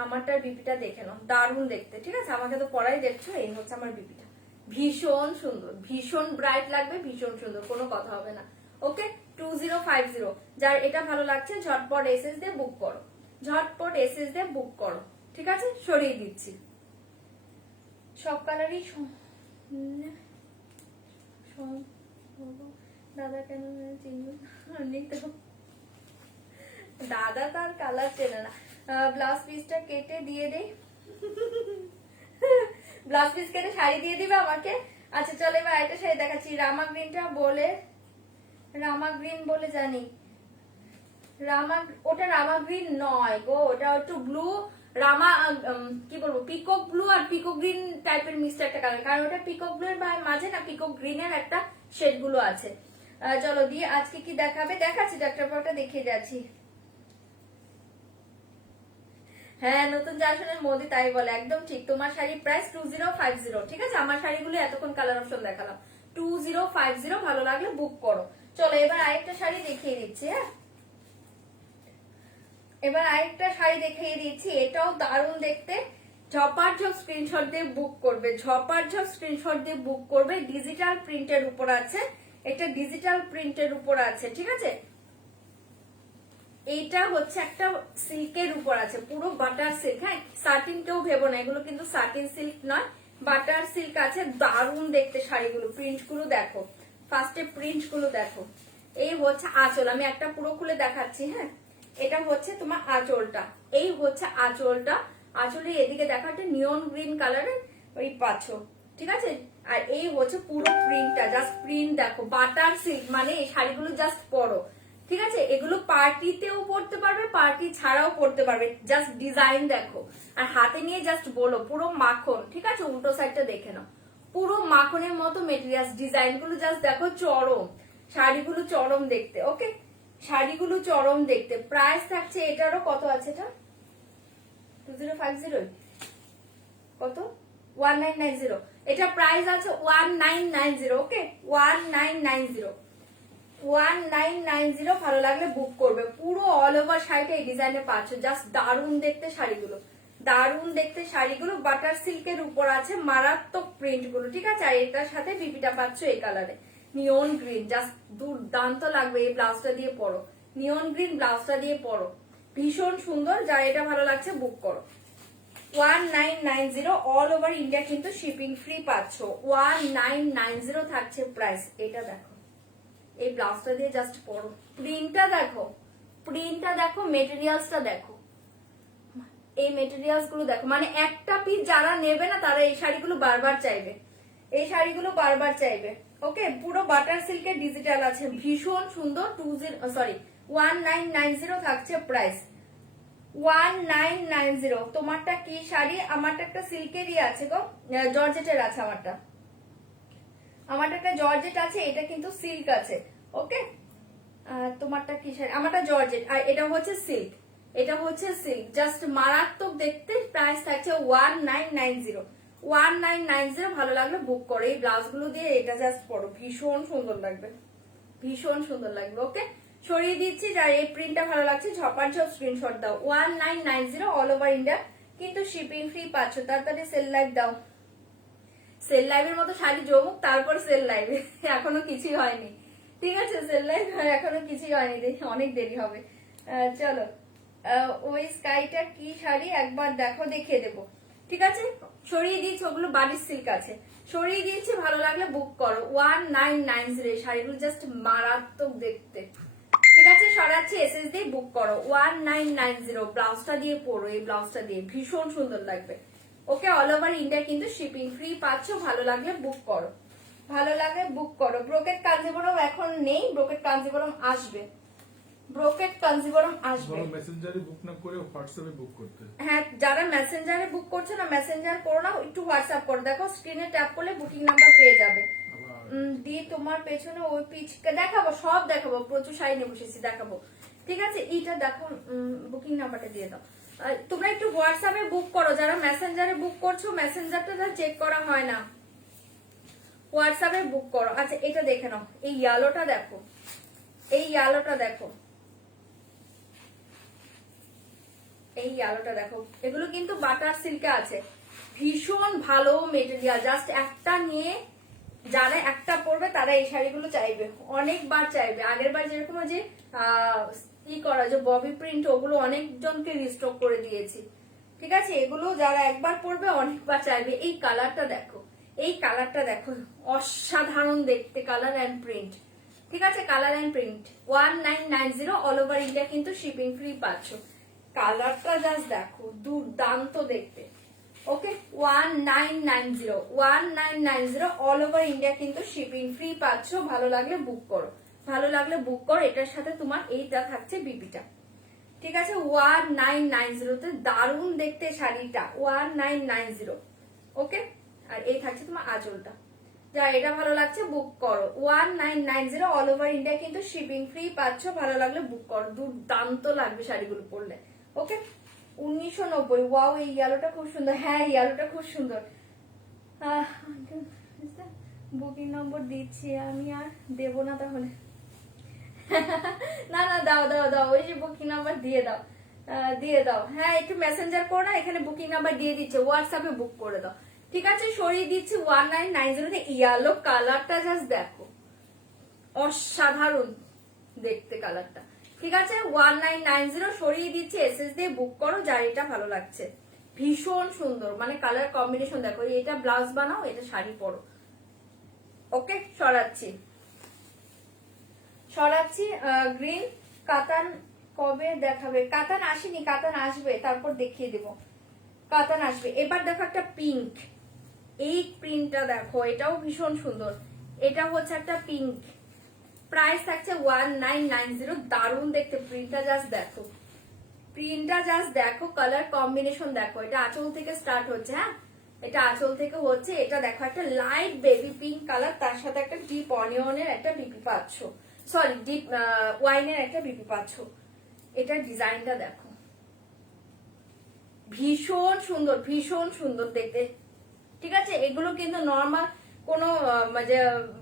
আমারটার বিপিটা দেখে নাও, দারুণ দেখতে। ঠিক আছে, আমাকে তো পরাই দেখছো, এই হচ্ছে আমার বিপিটা, ভীষণ সুন্দর, ভীষণ ব্রাইট লাগবে, ভীষণ সুন্দর, কোনো কথা হবে না। ওকে, 2050। যার এটা ভালো লাগছে ঝটপট এসএস দিয়ে বুক করো, ঝটপট এসএস দিয়ে বুক করো। ঠিক আছে, সরিয়ে দিচ্ছি। সব কালারই দাদা কেন চিনি তো, দাদা তার কালার চেনে না। ব্লাউজ পিসটা কেটে দিয়ে দেই, ব্লাউজ পিস কেটে শাড়ি দিয়ে দিবে আমাকে। আচ্ছা চলো, এবার একটা শাড়ি দেখাচ্ছি। রামা গ্রিনটা বলে, রামা গ্রিন বলে জানি, রামা, ওটা রামা গ্রিন নয় গো, ওটা একটু ব্লু রামা, কি বলবো, পিকক ব্লু আর পিকক গ্রিন টাইপের মিক্সড একটা কালার, কারণ ওটা পিকক ব্লু এর মাঝে না পিকক গ্রিনের একটা শেড গুলো আছে। চলো দিয়ে আজকে কি দেখাবে দেখাচ্ছি, ডাক্তার পরটা দেখিয়ে যাচ্ছি। হ্যাঁ, নতুন জার্সনের মোদি তাই বলে, একদম ঠিক। তোমার শাড়ি প্রাইস 2050, ঠিক আছে? আমার শাড়িগুলো এতক্ষণ কালার অপশন দেখালাম, 2050। ভালো লাগলে বুক করো। চলো এবার আরেকটা শাড়ি দেখিয়ে দিচ্ছি। হ্যাঁ, এবার আরেকটা শাড়ি দেখিয়ে দিচ্ছি, এটাও দারুণ দেখতে। ঝপাঝপ স্ক্রিনশট দিয়ে বুক করবে, ঝপাঝপ স্ক্রিনশট দিয়ে বুক করবে। ডিজিটাল প্রিন্টের উপর আছে, এটা ডিজিটাল প্রিন্টের উপর আছে, ঠিক আছে? এইটা হচ্ছে একটা সিল্কের উপর আছে, পুরো বাটার সিল্ক। হ্যাঁ, সাটিন কেউ ভেবো না, এগুলো কিন্তু সাটিন সিল্ক নয়, বাটার সিল্ক আছে। দারুণ দেখতে শাড়িগুলো, প্রিন্ট গুলো দেখো, ফার্স্টে প্রিন্ট গুলো দেখো। এই হচ্ছে আঁচল, আমি একটা পুরো খুলে দেখাচ্ছি। হ্যাঁ, এটা হচ্ছে তোমার আঁচলটা, এই হচ্ছে আঁচলটা। আঁচলের এদিকে দেখো একটা নিয়ন গ্রিন কালারের ওই পাচ্ছ, ঠিক আছে? আর এই হচ্ছে পুরো প্রিন্টটা, জাস্ট প্রিন্ট দেখো, বাটার সিল্ক। মানে এই শাড়িগুলো জাস্ট পরো, ঠিক আছে? এগুলো পার্টিতেও পড়তে পারবে, পার্টি ছাড়াও পড়তে পারবে। জাস্ট ডিজাইন দেখো, আর হাতে নিয়ে জাস্ট বলো, পুরো মাখন, ঠিক আছে? উল্টো সাইডটা দেখে নাও, পুরো মাখনের মতো মেটেরিয়ালস। ডিজাইন গুলো জাস্ট দেখো, চরম। শাড়িগুলো চরম দেখতে, ওকে? শাড়িগুলো চরম দেখতে। প্রাইস থাকছে এটারও, কত আছে এটা? 2050 কত? 1990। এটা প্রাইস আছে 1990, ওকে? 1990, 1990। ভালো লাগলে বুক করবে। পুরো অল ওভার শাড়িটা এই ডিজাইনে পাচ্ছ, জাস্ট দারুণ দেখতে শাড়িগুলো, দারুণ দেখতে শাড়িগুলো। বাটার সিল্কের উপর আছে, মারাত্মক প্রিন্ট গুলো, ঠিক আছে? আর এটার সাথে বিপিটা পাচ্ছ এই কালারে, নিয়ন গ্রিন। জাস্ট দুর্দান্ত লাগবে এই ব্লাউজটা দিয়ে পরো, নিয়ন গ্রিন ব্লাউজটা দিয়ে পরো, ভীষণ সুন্দর। যার এটা ভালো লাগছে বুক করো। 1990 অল ওভার ইন্ডিয়া কিন্তু শিপিং ফ্রি পাচ্ছ। 1990 থাকছে প্রাইস। এটা দেখো, এই ব্লাউজটা দিয়ে জাস্ট পরো, প্রিন্টটা দেখো, প্রিন্টটা দেখো, মেটেরিয়ালসটা দেখো, এই মেটেরিয়ালস গুলো দেখো। মানে একটা পিস যারা নেবে না তারা এই শাড়িগুলো বারবার চাইবে, এই শাড়িগুলো বারবার চাইবে, ওকে? পুরো বাটার সিল্কের ডিজিটাল আছে, ভীষণ সুন্দর। 1990 থাকছে প্রাইস, 1990। তোমারটা কি শাড়ি? আমারটা একটা সিল্কেরই আছে গো, জর্জেটের আছে আমারটা, আমারটা একটা জর্জেট আছে, এটা কিন্তু সিল্ক আছে, ওকে? তোমারটা কি শাড়ি? আমারটা জর্জেট, আর এটা হচ্ছে সিল্ক, এটা হচ্ছে সিল্ক। জাস্ট মারাত্মক দেখতে। প্রাইস থাকছে 1990, 1990। ভালো লাগলে বুক করো। এই ব্লাউজ গুলো দিয়ে এটা জাস্ট পরো, ভীষণ সুন্দর লাগবে, ভীষণ সুন্দর লাগবে, ওকে? সরিয়ে দিচ্ছি। যার এই প্রিন্টটা ভালো লাগছে ঝপাঝপ স্ক্রিনশট দাও। 1990 অল ওভার ইন্ডিয়া কিন্তু শিপিং ফ্রি পাচ্ছ। তাড়াতাড়ি সেল লাইভ দাও, সেল লাইভের মতো শাড়ি জমুক, তারপর সেল লাইভে। এখনো কিছুই হয়নি, ঠিক আছে? সেল লাইভ এখনো কিছুই হয়নি, দেখি অনেক দেরি হবে। চলো, ওই স্কাইটা কি শাড়ি একবার দেখো, দেখিয়ে দেবো, ঠিক আছে? সরিয়ে দিয়েছি, ওগুলো বাড়ির সিল্ক আছে, সরিয়ে দিয়েছি। ভালো লাগলে বুক করো। 1990 শাড়িগুলো জাস্ট মারাত্মক দেখতে, ঠিক আছে? সরাচ্ছি, এসএস দিয়ে বুক করো। 1990 ব্লাউজটা দিয়ে পরো, এই ব্লাউজটা দিয়ে ভীষণ সুন্দর লাগবে, ওকে? অল ওভার ইন্ডিয়া কিন্তু শিপিং ফ্রি পাচ্ছ। ভালো লাগলে বুক করো, ভালো লাগলে বুক করো। ব্রোকেট কাঞ্জিবরম এখন নেই, ব্রোকেট কাঞ্জিবরম আসবে, ব্রোকেট কাঞ্জিবরম আসবে। মেসেঞ্জারে বুক না করে হোয়াটসঅ্যাপে বুক করতে। হ্যাঁ, যারা মেসেঞ্জারে বুক করছে না, মেসেঞ্জার করো না, একটু হোয়াটসঅ্যাপ করো। দেখো স্ক্রিনে ট্যাপ করলে বুকিং নাম্বার পেয়ে যাবে। দিয়ে তোমার পেছনে ওই পিচকে দেখাবো, সব দেখাবো, প্রচুর শাড়ি নিয়ে বসেছি, দেখাবো, ঠিক আছে? এইটা দেখো, বুকিং নাম্বারটা দিয়ে দাও। তোমরা একটু হোয়াটসঅ্যাপে বুক করো, যারা মেসেঞ্জারে বুক করছো, মেসেঞ্জারটা চেক করা হয় না, হোয়াটসঅ্যাপে বুক করো। আচ্ছা, এটা দেখে নাও, এই ইয়েলোটা দেখো, এই ইয়েলোটা দেখো, এই ইয়েলোটা দেখো। এগুলো কিন্তু বাটার সিল্কে আছে, ভীষণ ভালো মেটেরিয়াল। জাস্ট একটা নিয়ে যারা একটা পরবে তারা এই শাড়িগুলো চাইবে, অনেকবার চাইবে। আগের বার যেরকম যে কি করা যে ববি প্রিন্ট, ওগুলো অনেকজনকে রিস্টক করে দিয়েছি, ঠিক আছে? এগুলো যারা একবার পরবে অনেকবার চাইবে। এই কালারটা দেখো, এই কালারটা দেখো, অসাধারণ দেখতে কালার অ্যান্ড প্রিন্ট, ঠিক আছে? Colour and print. 1990 all over India কিন্তু শিপিং ফ্রি পাচ্ছ। কালারটা জাস্ট দেখো, দুর্দান্ত দেখতে, ওকে? 1990, 1990 অল ওভার ইন্ডিয়া কিন্তু শিপিং ফ্রি পাচ্ছ। ভালো লাগলে বুক করো, ভালো লাগলে বুক করো। এটার সাথে তোমার এইটা থাকছে বিপিটা, ঠিক আছে? 1990 তে দারুণ দেখতে শাড়িটা, 1990, ওকে? আর এই থাকছে তোমার আঁচলটা। যা এটা ভালো লাগছে বুক করো। 1990 অল ওভার ইন্ডিয়া কিন্তু শিপিং ফ্রি পাচ্ছ। ভালো লাগলে বুক করো, দুর্দান্ত লাগবে শাড়িগুলো পরলে, ওকে? 1990। ওয়াও, এই ইয়েলোটা খুব সুন্দর। হ্যাঁ, ইয়েলোটা খুব সুন্দর। বুকিং নম্বর দিচ্ছি আমি, আর দেব না তাহলে। না না, দাও দাও দাও, ওই যে বুকিং নাম্বার দিয়ে দাও, দিয়ে দাও। হ্যাঁ, একটু মেসেঞ্জার করো না, এখানে বুকিং নাম্বার দিয়ে দিচ্ছে, হোয়াটসঅ্যাপে বুক করে দাও। ঠিক আছে, সরিয়ে দিচ্ছি 1990। ইয়েলো কালারটা জাস্ট দেখো, অসাধারণ দেখতে কালারটা। ঠিক আছে, 1990 সরিয়ে দিচ্ছি, এসএস দিয়ে বুক করো যার এটা ভালো লাগছে। ভীষণ সুন্দর, মানে কালার কম্বিনেশন দেখো। এটা ব্লাউজ বানাও, এটা শাড়ি পরো। ওকে, সরাচ্ছি সরাচ্ছি। গ্রিন কাতান কবে দেখাবে? কাতান আসেনি, কাতান আসবে, তারপর দেখিয়ে দেব। কাতান আসবে। এবার দেখো একটা পিঙ্ক, এই প্রিন্টটা দেখো, এটাও ভীষণ সুন্দর। এটা হচ্ছে একটা পিঙ্ক, প্রাইস থাকছে 1990। দারুণ দেখতে প্রিন্টটা, জাস্ট দেখো, প্রিন্টটা জাস্ট দেখো, কালার কম্বিনেশন দেখো। এটা আঁচল থেকে স্টার্ট হচ্ছে, হ্যাঁ এটা আঁচল থেকে হচ্ছে। এটা দেখো, একটা লাইট বেবি পিঙ্ক কালার, তার সাথে একটা ডিপ অনিয়নের একটা বিপি পাচ্ছ, সরি ডিপ ওয়াইনের একটা বিপি পাচ্ছ। এটার ডিজাইনটা দেখো, ভীষণ সুন্দর, ভীষণ সুন্দর দেখতে। ঠিক আছে, এগুলো কিন্তু নর্মাল কোনো মানে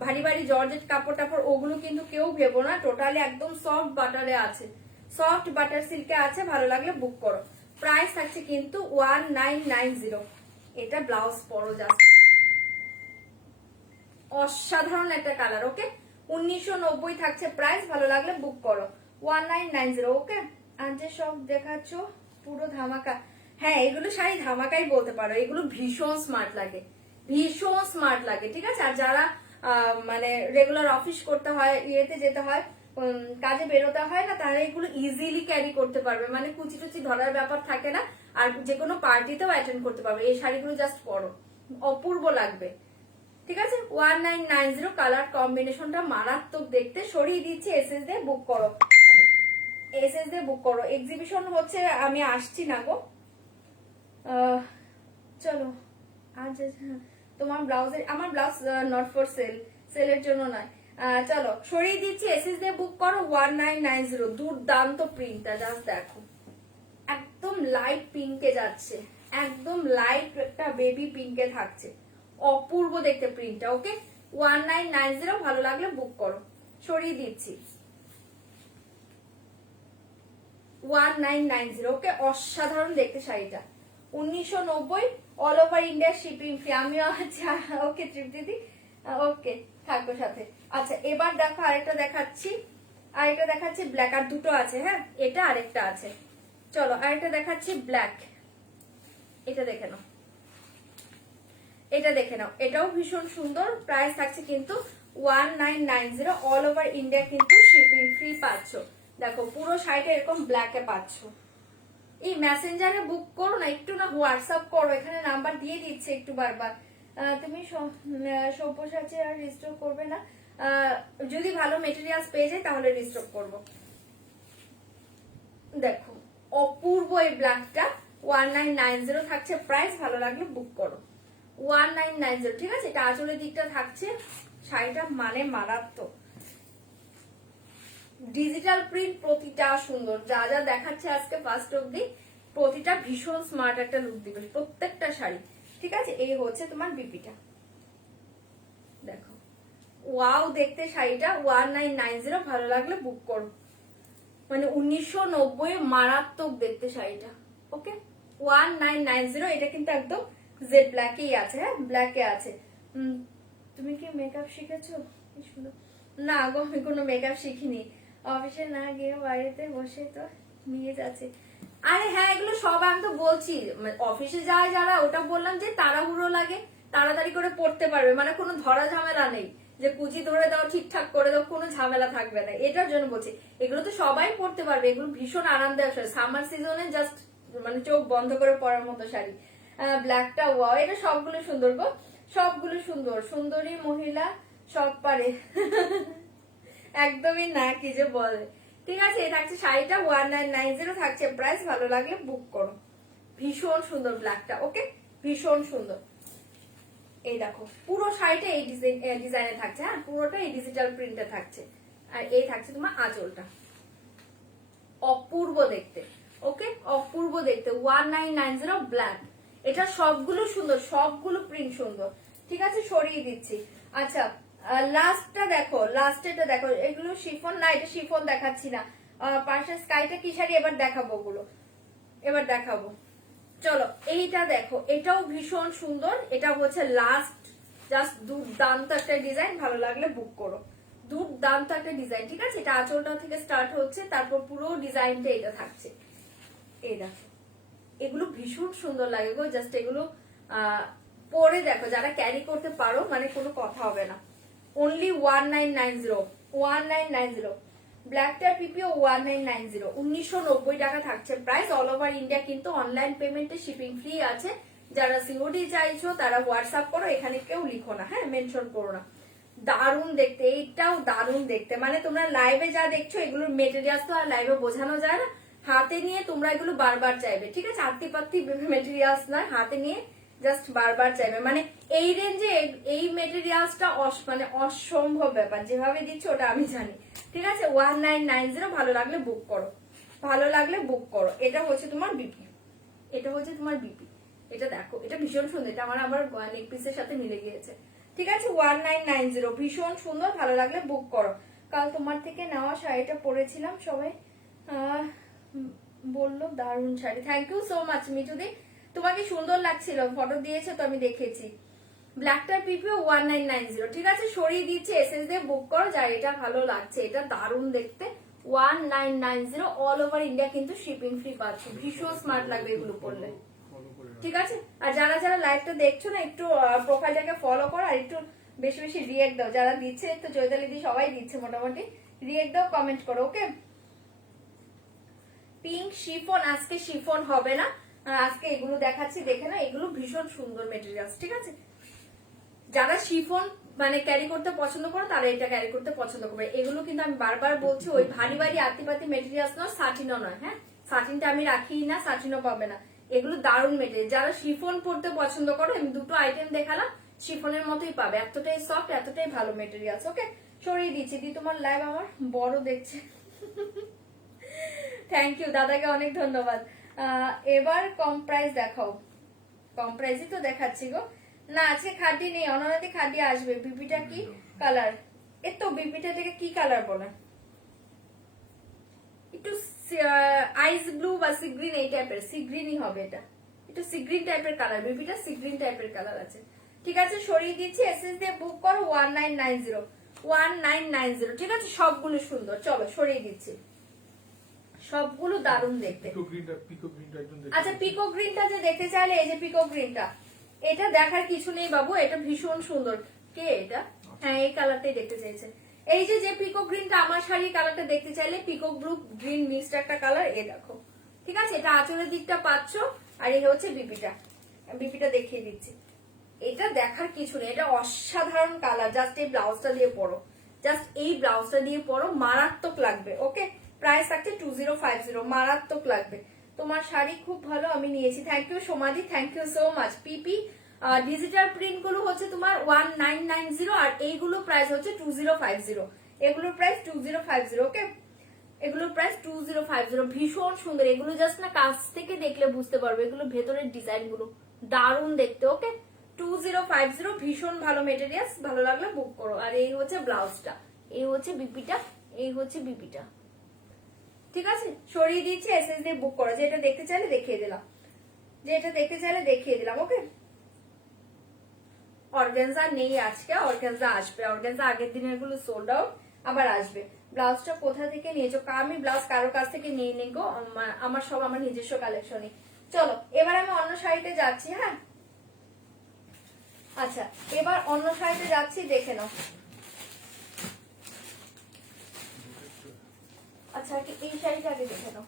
ভারী ভারী জর্জেট কাপড় টাপড় ওগুলো কিন্তু কেউ ভেবো না, টোটালি একদম সফট বাটারে আছে, সফট বাটার সিল্কে আছে। ভালো লাগলে বুক করো। প্রাইস থাকছে কিন্তু 1990। এটা ব্লাউজ পরো, জাস্ট অসাধারণ একটা কালার। ওকে, 1990 থাকছে প্রাইস, ভালো লাগলে বুক করো 1990। ওকে, আর যে সব দেখাচ্ছ পুরো ধামাকা। হ্যাঁ, এগুলো শাড়ি ধামাকাই বলতে পারো, এগুলো ভীষণ স্মার্ট লাগে, ভীষণ স্মার্ট লাগে। ঠিক আছে, আর যারা মানে রেগুলার অফিস করতে হয়, ইয়েতে যেতে হয়, কাজে বেরোতে হয় না, তারা এগুলো ইজিলি ক্যারি করতে পারবে, মানে কুচি টুচি ধরার ব্যাপার থাকে না, আর যে কোনো পার্টিতেও অ্যাটেন্ড করতে পারবে। এই শাড়িগুলো জাস্ট পরো, অপূর্ব লাগবে। ঠিক আছে, 1990 কালার কম্বিনেশনটা মারাত্মক দেখতে। সরিয়ে দিচ্ছি, এসএস দিয়ে বুক করো, এসএস দিয়ে বুক করো। এক্সিবিশন হচ্ছে, আমি আসছি না গো। চলো আজ তোমার ব্লাউজের, আমার ব্লাউজ নট ফর সেল, সেলের জন্য নয়। চলো সরিয়ে দিচ্ছি, এসএস দিয়ে বুক করো 1990। দুর্দান্ত প্রিন্টটা জাস্ট দেখো, একদম লাইট পিঙ্কে যাচ্ছে, একদম লাইট একটা বেবি পিঙ্কে থাকছে, অপূর্ব দেখতে প্রিন্টটা। ওকে, 1990 ভালো লাগলে বুক করো। সরিয়ে দিচ্ছি 1990। ওকে, অসাধারণ দেখতে শাড়িটা, 1990, all over India shipping free. আমিও আচ্ছা, ওকে তৃপ্তিদি, ওকে থাকবো সাথে। আচ্ছা, এবার দেখো আরেকটা দেখাচ্ছি, আরেকটা দেখাচ্ছি ব্ল্যাক, আর দুটো আছে, হ্যাঁ এটা আরেকটা আছে। চলো আরেকটা দেখাচ্ছি ব্ল্যাক, এটা দেখে নাও, এটা দেখে নাও, এটাও ভীষণ সুন্দর। প্রাইস থাকছে কিন্তু 1990, অল ওভার ইন্ডিয়া কিন্তু শিপিং ফ্রি পাচ্ছ। দেখো পুরো শাড়িটা এরকম ব্ল্যাকে পাচ্ছ। এই মেসেঞ্জারে বুক করো না, একটু না হোয়াটসঅ্যাপ করো, এখানে নাম্বার দিয়ে দিচ্ছে একটু বারবার। তুমি সব্যসাচী আর রিস্টক করবে না, যদি ভালো মেটেরিয়ালস পেয়ে যায় তাহলে রিস্টক করব। দেখো অপূর্ব এই ব্ল্যাকটা, 1990 থাকছে প্রাইস, ভালো লাগলে বুক করো 1990। ঠিক আছে, এটা আঁচলের দিকটা থাকছে, শাড়িটা মানে মারাত্মক। ডিজিটাল প্রিন্ট প্রতিটা সুন্দর, যা যা দেখাচ্ছে আজকে ফার্স্ট অব্দি প্রতিটা ভীষণ স্মার্ট একটা লুক দিবে প্রত্যেকটা শাড়ি। ঠিক আছে, এই হচ্ছে তোমার বিপিটা, দেখো ওয়াও দেখতে শাড়িটা, 1990 ভালো লাগলে বুক করো। মানে 1990 মারাত্মক দেখতে শাড়িটা। ওকে, 1990। এটা কিন্তু একদম জেড ব্ল্যাকেই আছে, হ্যাঁ ব্ল্যাকে আছে। তুমি কি মেকআপ শিখেছো? না গো, আমি কোনো মেকআপ শিখিনি, অফিসে না গিয়ে বাড়িতে বসে তো নিয়ে যাচ্ছে। আরে হ্যাঁ, এগুলো সব আমি তো বলছি, অফিসে যায় যারা, ওটা বললাম যে তাড়াহুড়ো লাগে, তাড়াতাড়ি করে পড়তে পারবে, মানে কোনো ধরা ঝামেলা নেই, যে কুচি ধরে দাও ঠিকঠাক করে দাও, কোনো ঝামেলা থাকবে না, এটার জন্য বলছি। এগুলো তো সবাই পড়তে পারবে, এগুলো ভীষণ আরামদায়ক শাড়ি, সামার সিজনে জাস্ট মানে চোখ বন্ধ করে পরার মতো শাড়ি। ব্ল্যাকটা ওয়াও, এটা সবগুলো সুন্দর গো, সবগুলো সুন্দর, সুন্দরী মহিলা সব পারে। একদমই না, কি যে বলে। ঠিক আছে, এই থাকছে শাড়িটা, 1990 থাকছে প্রাইস, ভালো লাগলে বুক করো। ভীষণ সুন্দর ব্ল্যাকটা। ওকে, ভীষণ সুন্দর। এই দেখো পুরো শাড়িটা এই ডিজাইনে থাকছে, হ্যাঁ পুরোটা এই ডিজিটাল প্রিন্টে থাকছে। আর এই থাকছে তোমার আঁচলটা, অপূর্ব দেখতে, ওকে, অপূর্ব দেখতে 1990 ব্ল্যাক। এটা সবগুলো সুন্দর, সবগুলো প্রিন্ট সুন্দর। ঠিক আছে, সরিয়ে দিচ্ছি। আচ্ছা, লাস্টটা দেখো, লাস্টেটা দেখো, এগুলো শিফন না, এটা শিফন দেখাচ্ছি না। পাশে স্কাইটা কি শাড়ি এবার দেখাবো, ওগুলো এবার দেখাবো। চলো এইটা দেখো, এটাও ভীষণ সুন্দর। এটা হচ্ছে লাস্ট, জাস্ট দুর্দান্ত একটা ডিজাইন, ভালো লাগলে বুক করো। দুর্দান্ত একটা ডিজাইন, ঠিক আছে। এটা আঁচলটা থেকে স্টার্ট হচ্ছে, তারপর পুরো ডিজাইনটা এটা থাকছে। এই দেখো, এগুলো ভীষণ সুন্দর লাগে গো। জাস্ট এগুলো পরে দেখো, যারা ক্যারি করতে পারো মানে কোনো কথা হবে না। অনলি 1990, 1990। ব্ল্যাকটার পিপিও 1990, 1990 টাকা থাকছে প্রাইস। অল ওভার ইন্ডিয়া কিন্তু অনলাইন পেমেন্টে শিপিং ফ্রি আছে। যারা সিওডি চাইছো তারা হোয়াটসঅ্যাপ করো, এখানে কেউ লিখো না, হ্যাঁ, মেনশন করো না। দারুণ দেখতে, এইটাও দারুণ দেখতে। মানে তোমরা লাইভে যা দেখছো এগুলোর মেটেরিয়ালস তো আর লাইভে বোঝানো যায় না। হাতে নিয়ে তোমরা এগুলো বারবার চাইবে, ঠিক আছে। আত্মি পাত্তি মেটেরিয়ালস না, হাতে নিয়ে জাস্ট বারবার চাইবে। মানে এই রেঞ্জে এই মেটেরিয়ালসটা মানে অসম্ভব ব্যাপার, যেভাবে দিচ্ছ ওটা আমি জানি, ঠিক আছে। 1990, ভালো লাগলে বুক করো, ভালো লাগলে বুক করো। এটা হচ্ছে তোমার বিপি, এটা হচ্ছে তোমার বিপি। এটা দেখো, এটা ভীষণ সুন্দর। এটা আমার নেক পিসের সাথে মিলে গিয়েছে, ঠিক আছে। 1990, ভীষণ সুন্দর, ভালো লাগলে বুক করো। কাল তোমার থেকে নেওয়া শাড়িটা পরেছিলাম, সবাই বললো দারুণ sari. Thank you so much মিঠুদি, তোমাকে সুন্দর লাগছিল, ফটো দিয়েছে তো আমি দেখেছি। ব্ল্যাকটার পিপিও 1990, ঠিক আছে। সরিয়ে দিচ্ছে, এসএস দিয়ে বুক করো যার এটা ভালো লাগছে। এটা দারুণ দেখতে, 1990। অল ওভার ইন্ডিয়া কিন্তু শিপিং ফ্রি পাচ্ছ। ভীষণ স্মার্ট লাগবে এগুলো পরলে, ঠিক আছে। আর যারা যারা লাইভটা দেখছো না, একটু প্রোফাইলটাকে ফলো করো, আর একটু বেশি বেশি রিয়েক্ট দাও। যারা দিচ্ছে, তো চৈতালি দি সবাই দিচ্ছে মোটামুটি, রিয়েক্ট দাও, কমেন্ট করো, ওকে। পিঙ্ক শিফন, আজকে শিফন হবে না, আজকে এগুলো দেখাচ্ছি, দেখে না। এগুলো ভীষণ সুন্দর মেটেরিয়ালস, ঠিক আছে। যারা শিফন মানে ক্যারি করতে পছন্দ করো তারা এটা ক্যারি করতে পছন্দ করবে। এগুলো কিন্তু আমি বারবার বলছি, ওই ভারী ভারী আতিপাতি মেটেরিয়ালস নয়, সাটিনও নয়, হ্যাঁ। সাটিনটা আমি রাখি না, সাটিনও পাবে না। এগুলো দারুণ মেটেরিয়াল। যারা শিফন পড়তে পছন্দ করো, আমি দুটো আইটেম দেখালাম, শিফনের মতোই পাবে। এতটাই সফট, এতটাই ভালো মেটেরিয়ালস, ওকে। সরিয়ে দিচ্ছি। দি তোমার লাইভ আমার বড় দেখছে। থ্যাংক ইউ, দাদাকে অনেক ধন্যবাদ। এবার কম প্রাইস দেখাও। কম প্রাইসই তো দেখাচ্ছি গো। না, আজকে খাড্ডি নেই, অনরাতে খাড্ডি আসবে। বিপিটা কি কালার? এ তো বিপিটা থেকে কি কালার বলে, একটু আইস ব্লু বা সি গ্রিন, এই টাইপের সি গ্রিনই হবে। এটা একটু সি গ্রিন টাইপের কালার, বিপিটা সি গ্রিন টাইপের কালার আছে, ঠিক আছে। সরিয়ে দিচ্ছি, এসএস দিয়ে বুক করো 1990, 1990, ঠিক আছে। সবগুলো সুন্দর, চলো সরিয়ে দিচ্ছি। সবগুলো দারুণ দেখতে। আচ্ছা, পিকো গ্রিনটা যে দেখতে চাইলে, এই যে পিকো গ্রিনটা, এটা দেখার কিছু নেই বাবু, এটা ভীষণ সুন্দর। কে এটা? হ্যাঁ, এই কালারটাই দেখতে চাইছে। এই যে পিকো গ্রিনটা, আমার শাড়ির কালারটা দেখতে চাইলে, পিকো ব্লু গ্রিন মিক্সড একটা কালার, এ দেখো, ঠিক আছে। এটা আঁচলের দিকটা পাচ্ছ, আর এই হচ্ছে বিপিটা। বিপিটা দেখিয়ে দিচ্ছি। এটা দেখার কিছু নেই, এটা অসাধারণ কালার। জাস্ট এই ব্লাউজটা দিয়ে পরো, জাস্ট এই ব্লাউজটা দিয়ে পরো, মারাত্মক লাগবে, ওকে। প্রাইস থাকছে 2050, মারাত্মক লাগবে। তোমার শাড়ি খুব ভালো, আমি নিয়েছি। থ্যাংক ইউ সোমাদি, থ্যাংক ইউ সো মাচ। পিপি ডিজিটাল প্রিন্ট গুলো হচ্ছে তোমার 1990, আর এইগুলো প্রাইস হচ্ছে 2050। এগুলোর প্রাইস 2050, ওকে। এগুলোর প্রাইস 2050, ভীষণ সুন্দর। এগুলো জাস্ট না কাছ থেকে দেখলে বুঝতে পারবে, এগুলো ভেতরের ডিজাইন গুলো দারুণ দেখতে, ওকে। 2050, ভীষণ ভালো মেটেরিয়ালস, ভালো লাগলে বুক করো। আর এই হচ্ছে ব্লাউজটা, এই হচ্ছে বিপিটা, এই হচ্ছে বিপিটা, ঠিক আছে। সরিয়ে দিচ্ছি, এসএস দিয়ে বুক করো। যেটা দেখতে চাইলে দেখিয়ে দিলাম, যেটা দেখতে চাইলে দেখিয়ে দিলাম, ওকে। অর্গানজা নেই আজকে, অর্গানজা আসবে। অর্গানজা আগের দিনের গুলো সোল্ড আউট, আবার আসবে। ব্লাউজটা কোথা থেকে নিয়েছো? আমি ব্লাউজ কারো কাছ থেকে নিয়ে নিই গো, আমার সব আমার নিজস্ব কালেকশনই। চলো এবার আমি অন্য শাড়িতে যাচ্ছি, হ্যাঁ। আচ্ছা, এবার অন্য শাড়িতে যাচ্ছি, দেখে নাও। আচ্ছা, এই শাড়িটা আগে দেখে নাও।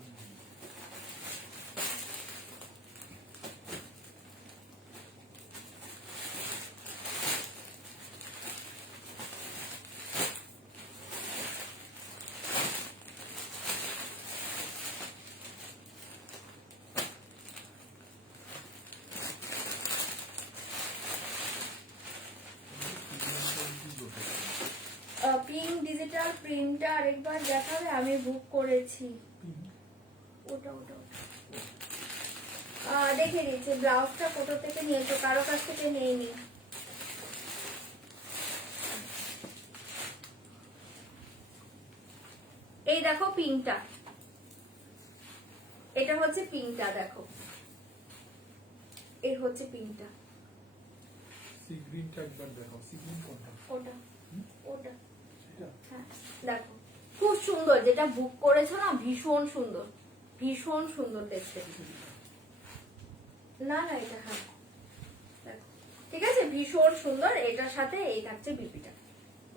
পিঙ্ক ডিজিটাল প্রিন্টটা আরেকবার দেখাবে, আমি বুক করেছি। ওটা ওটা ওটা। দেখিয়ে দিচ্ছি ব্লাউজটা কোথা থেকে নিয়েছো, কারো কাছ থেকে নিয়ে নি। এই দেখো পিঙ্কটা, এটা হচ্ছে পিঙ্কটা, দেখো এই হচ্ছে পিঙ্কটা। সি গ্রিনটা একবার দেখাও, সি গ্রিন কোনটা? ওটা ওটা এটা হ্যাঁ দেখো খুব সুন্দর, যেটা বুক করেছো না ভীষণ সুন্দর, ভীষণ সুন্দর দেখতে। না না এটা হ্যাঁ দেখো, ঠিক আছে ভীষণ সুন্দর। এটার সাথে এই থাকছে বিপিটা,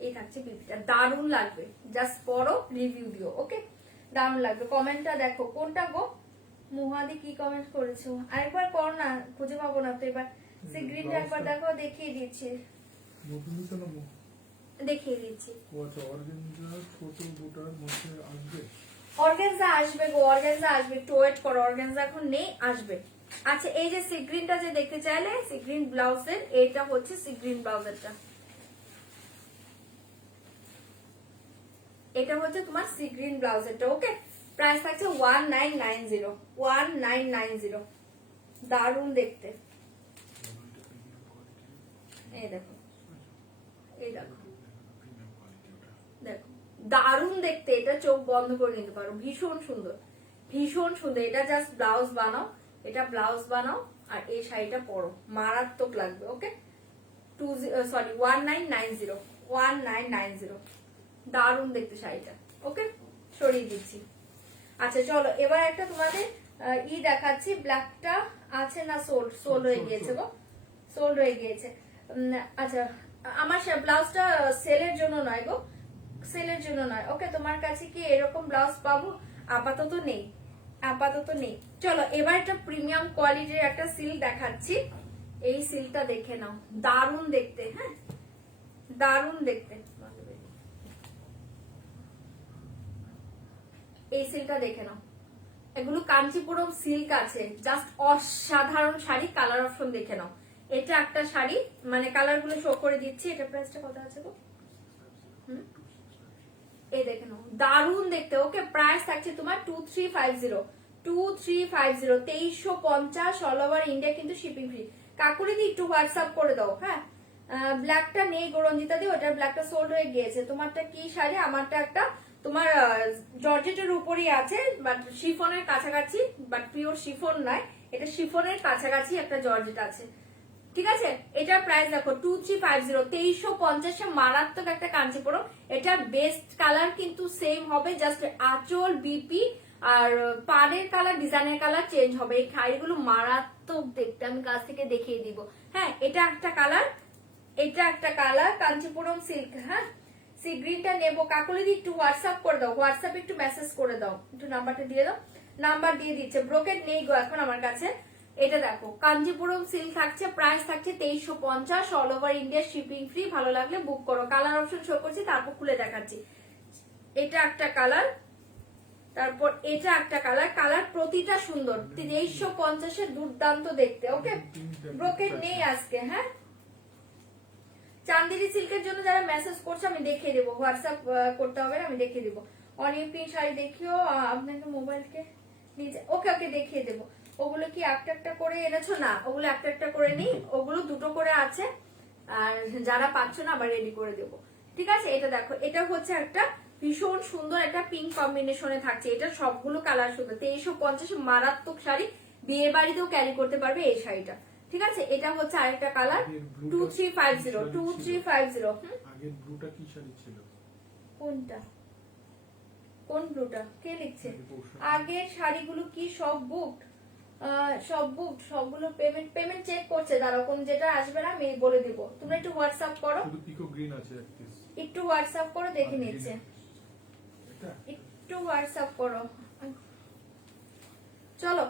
এই থাকছে বিপিটা, দারুণ লাগবে। জাস্ট পরো, রিভিউ দিও, ওকে দারুণ লাগবে। কমেন্টটা দেখো কোনটা গো, মুহাদি কি কমেন্ট করেছো আরেকবার কর না, খুঁজে পাবো না তো। এবার সি গ্রিনটা একবার দেখো, দেখিয়ে দিচ্ছি, মধুমিত না দেখিয়ে দিচ্ছি। ও আচ্ছা, অর্গানজা ছোট বুটার মধ্যে আসবে। অর্গানজা আসবে গো, অর্গানজা আসবে, একটু ওয়েট করো, অর্গানজা এখন নেই, আসবে। আচ্ছা এই যে সি গ্রিনটা যে দেখতে চাইলে, সি গ্রিন ব্লাউজের, এটা হচ্ছে সি গ্রিন ব্লাউজেরটা, এটা হচ্ছে তোমার সি গ্রিন ব্লাউজেরটা, ওকে। প্রাইস থাকছে 1990, 1990, দারুণ দেখতে। এই দেখো, এই দেখো, দেখো দারুণ দেখতে, এটা চোখ বন্ধ করে নিতে পারো, ভীষণ সুন্দর, ভীষণ সুন্দর। এটা জাস্ট ব্লাউজ বানাও, এটা ব্লাউজ বানাও আর এই শাড়িটা পরো, মারাত্মক লাগবে, ওকে। 1990, 1990, দারুণ দেখতে শাড়িটা, ওকে সরিয়ে দিচ্ছি। আচ্ছা চলো এবার একটা তোমাদের ই দেখাচ্ছি, ব্ল্যাকটা আছে না, সোল হয়ে গিয়েছে গো, সোল হয়ে গিয়েছে। আচ্ছা আমার ব্লাউজটা সেলের জন্য নয় গো, সেলের জন্য নয়, ওকে। তোমার কাছে কি এরকম ব্লাউজ পাবো? আপাতত নেই, আপাতত নেই। চলো এবার একটা প্রিমিয়াম কোয়ালিটির একটা সিল্ক দেখাচ্ছি, এই সিল্কটা দেখে নাও, দারুণ দেখতে, হ্যাঁ দারুণ দেখতে। এই সিল্কটা দেখে নাও, এগুলো কাঞ্চিপুরম সিল্ক আছে, জাস্ট অসাধারণ শাড়ি। কালার অপশন দেখে নাও, এটা একটা শাড়ি, মানে কালার গুলো শো করে দিচ্ছি। এটা প্রাইসটা কত আছে গো? এই দেখে নাও, দারুণ দেখতে, ওকে। প্রাইস থাকছে তোমার 2350, 2350, 2350, অল ওভার ইন্ডিয়া কিন্তু শিপিং ফ্রি। কাকুরি দি একটু হোয়াটসঅ্যাপ করে দাও, হ্যাঁ। ব্ল্যাকটা নেই গরঞ্জিতা দি, ওটার ব্ল্যাকটা সোল্ড হয়ে গিয়েছে। তোমারটা কি শাড়ি? আমারটা একটা তোমার জর্জেটের উপরই আছে, বাট শিফনের কাছাকাছি, বাট পিওর শিফন নয়, এটা শিফনের কাছাকাছি একটা জর্জেট আছে, ঠিক আছে। এটার প্রাইস দেখো 2350, 2350, মারাত্মক একটা কাঞ্চিপুরম। এটা বেস্ট কালার কিন্তু সেম হবে, জাস্ট আঁচল বিপি আর পাড়ের কালার, ডিজাইনের কালার চেঞ্জ হবে। এই শাড়িগুলো মারাত্মক দেখতে, আমি কাছ থেকে দেখিয়ে দিব, হ্যাঁ। এটা একটা কালার, এটা একটা কালার, কাঞ্চিপুরম সিল্ক, হ্যাঁ। সি গ্রিনটা নেবো, কাকুলি দি একটু হোয়াটসঅ্যাপ করে দাও, হোয়াটসঅ্যাপ একটু মেসেজ করে দাও, একটু নাম্বারটা দিয়ে দাও। নাম্বার দিয়ে দিচ্ছে, ব্রোকেট নেই গো এখন আমার কাছে। এটা দেখো কাঞ্জিপুরম সিল্ক থাকছে, প্রাইস থাকছে 2350, all over India shipping free. ভালো লাগলে বুক করো। কালার অপশন শো করছি, তারপর খুলে দেখাচ্ছি। এটা একটা কালার, তারপর এটা একটা কালার, কালার প্রতিটা সুন্দর। 2350 দুর্দান্ত দেখতে, ওকে। ব্রোকেট নেই আজকে, হ্যাঁ। চান্দেরি সিল্কের জন্য যারা মেসেজ করছে আমি দেখিয়ে দেবো, হোয়াটসঅ্যাপ করতে হবে না, আমি দেখিয়ে দেবো। অনিয়ন পিঙ্ক শাড়ি দেখিও, আপনাকে মোবাইলকে নিজে, ওকে ওকে দেখিয়ে দেবো। ওগুলো কি একটা একটা করে এনেছো? না, ওগুলো একটা একটা করে নেই, ওগুলো দুটো করে আছে, আর যারা পাচ্ছ না আবার রেডি করে দেবো, ঠিক আছে। এটা দেখো, এটা হচ্ছে একটা ভীষণ সুন্দর একটা পিঙ্ক কম্বিনেশনে থাকছে, এটা সবগুলো কালার সুন্দর। 2350, মারাত্মক শাড়ি, বিয়ে বাড়িতেও ক্যারি করতে পারবে এই শাড়িটা, ঠিক আছে। এটা হচ্ছে আরেকটা কালার, 2350, 2350। আগের ব্লুটা কি শাড়ি ছিল? কোনটা? কোন ব্লুটা? কে লিখছে? আগের শাড়িগুলো কি সব বুকড? সব বুকড, সবগুলো পেমেন্ট চেক করছে, দাঁড়াও কোন যেটা আসবে না আমি বলে দিব। তুমি একটু হোয়াটসঅ্যাপ করো, শুধু পিকো গ্রিন আছে এক পিস। একটু হোয়াটসঅ্যাপ করো, দেখে নিচ্ছে, এটা একটু হোয়াটসঅ্যাপ করো। চলো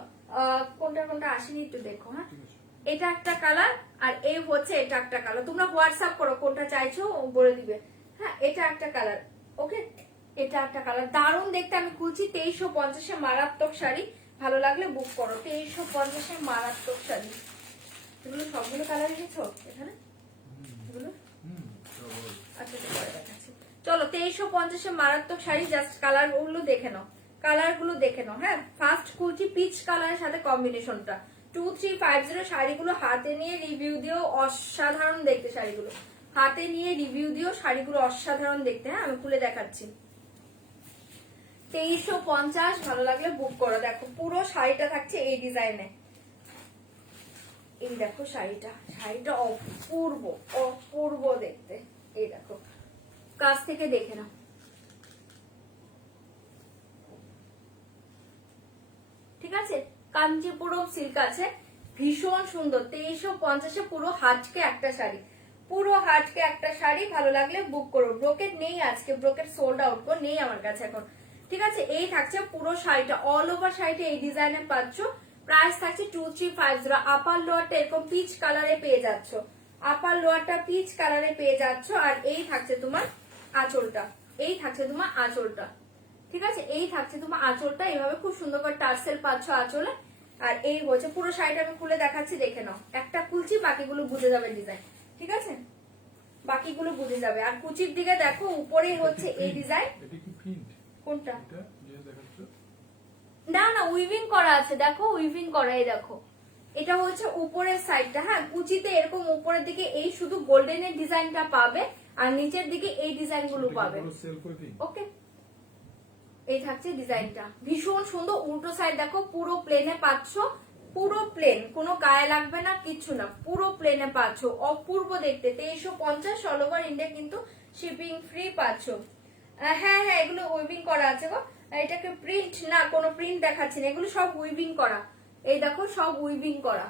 কোনটা কোনটা আসেনি একটু দেখো, হ্যাঁ। ঠিক আছে। এটা একটা কালার, আর এই হচ্ছে এটা একটা কালার। তোমরা হোয়াটসঅ্যাপ করো কোনটা চাইছো, বলে দিবে, হ্যাঁ। এটা একটা কালার, ওকে। এটা একটা কালার, দারুণ দেখতে। আমি খুলছি, 2350, মারাত্মক শাড়ি। ভালো লাগলে বুক করো, 2350, মারাত্মক শাড়ি। এগুলো সবগুলো কালার এনেছো এখানে, এগুলো আচ্ছা পরে দেখাচ্ছি। চলো 2350, মারাত্মক শাড়ি, জাস্ট কালার গুলো দেখে নাও, কালার গুলো দেখে নাও। হ্যাঁ, ফার্স্ট খুলছি পিচ কালারের সাথে কম্বিনেশনটা। 2350 শাড়িগুলো হাতে নিয়ে রিভিউ দিও, অসাধারণ দেখতে শাড়িগুলো। হাতে নিয়ে রিভিউ দিও, শাড়িগুলো অসাধারণ দেখতে। হ্যাঁ, আমি খুলে দেখাচ্ছি। 2350, ভালো লাগলে বুক করো। দেখো পুরো শাড়িটা থাকছে এই ডিজাইনে। এই দেখো শাড়িটা, শাড়িটা অপূর্ব অপূর্ব দেখতে। এই দেখো, কাছ থেকে দেখে নাও। ঠিক আছে, কাঞ্চিপুরম সিল্ক আছে, ভীষণ সুন্দর। 2350 পুরো হাটকে একটা শাড়ি, পুরো হাটকে একটা শাড়ি। ভালো লাগলে বুক করো। ব্রোকেট নেই আজকে, ব্রোকেট সোল্ড আউট গো, নেই আমার কাছে এখন। ঠিক আছে, এই থাকছে পুরো শাড়িটা, অল ওভার শাড়িটা এই ডিজাইনে পাচ্ছ। প্রাইস থাকছে 2350। আপার লোয়ারটা এরকম পিচ কালারে পেয়ে যাচ্ছ, আপার লোয়ারটা পিচ কালারে পেয়ে যাচ্ছ। আর এই থাকছে তোমার আঁচলটা, এই থাকছে তোমার আঁচলটা। ঠিক আছে, এই থাকছে তোমার আঁচলটা, এইভাবে খুব সুন্দর করে টার্সেল পাচ্ছ আঁচলে। আর এই হচ্ছে পুরো শাড়িটা, আমি খুলে দেখাচ্ছি, দেখে নাও। একটা খুলছি, বাকিগুলো বুঝে যাবে ডিজাইন। ঠিক আছে, বাকিগুলো বুঝে যাবে। আর কুচির দিকে দেখো, উপরে হচ্ছে এই ডিজাইন। এটা কি প্রিন্ট? কোনটা? এটা যে দেখাচ্ছ না না, উইভিং করা আছে, দেখো উইভিং করা। এই দেখো, এটা হচ্ছে উপরের সাইডটা। হ্যাঁ, কুচিতে এরকম উপরের দিকে এই শুধু গোল্ডেনের ডিজাইনটা পাবে, আর নিচের দিকে এই ডিজাইন গুলো পাবে। সেল করে দিই। ওকে, এই থাকছে ডিজাইনটা, ভীষণ সুন্দর। উল্টো সাইড দেখো, পুরো প্লেনে পাচ্ছ, পুরো প্লেন, কোনো গায়ে লাগবে না, কিচ্ছু না, পুরো প্লেনে পাচ্ছ। অপূর্ব দেখতে। 2350 অল ওভার ইন্ডিয়া কিন্তু শিপিং ফ্রি পাচ্ছ। হ্যাঁ হ্যাঁ, এগুলো উইভিং করা আছে গো। এটাকে প্রিন্ট না, কোনো প্রিন্ট দেখাচ্ছি না, এগুলো সব উইভিং করা। এই দেখো, সব উইভিং করা।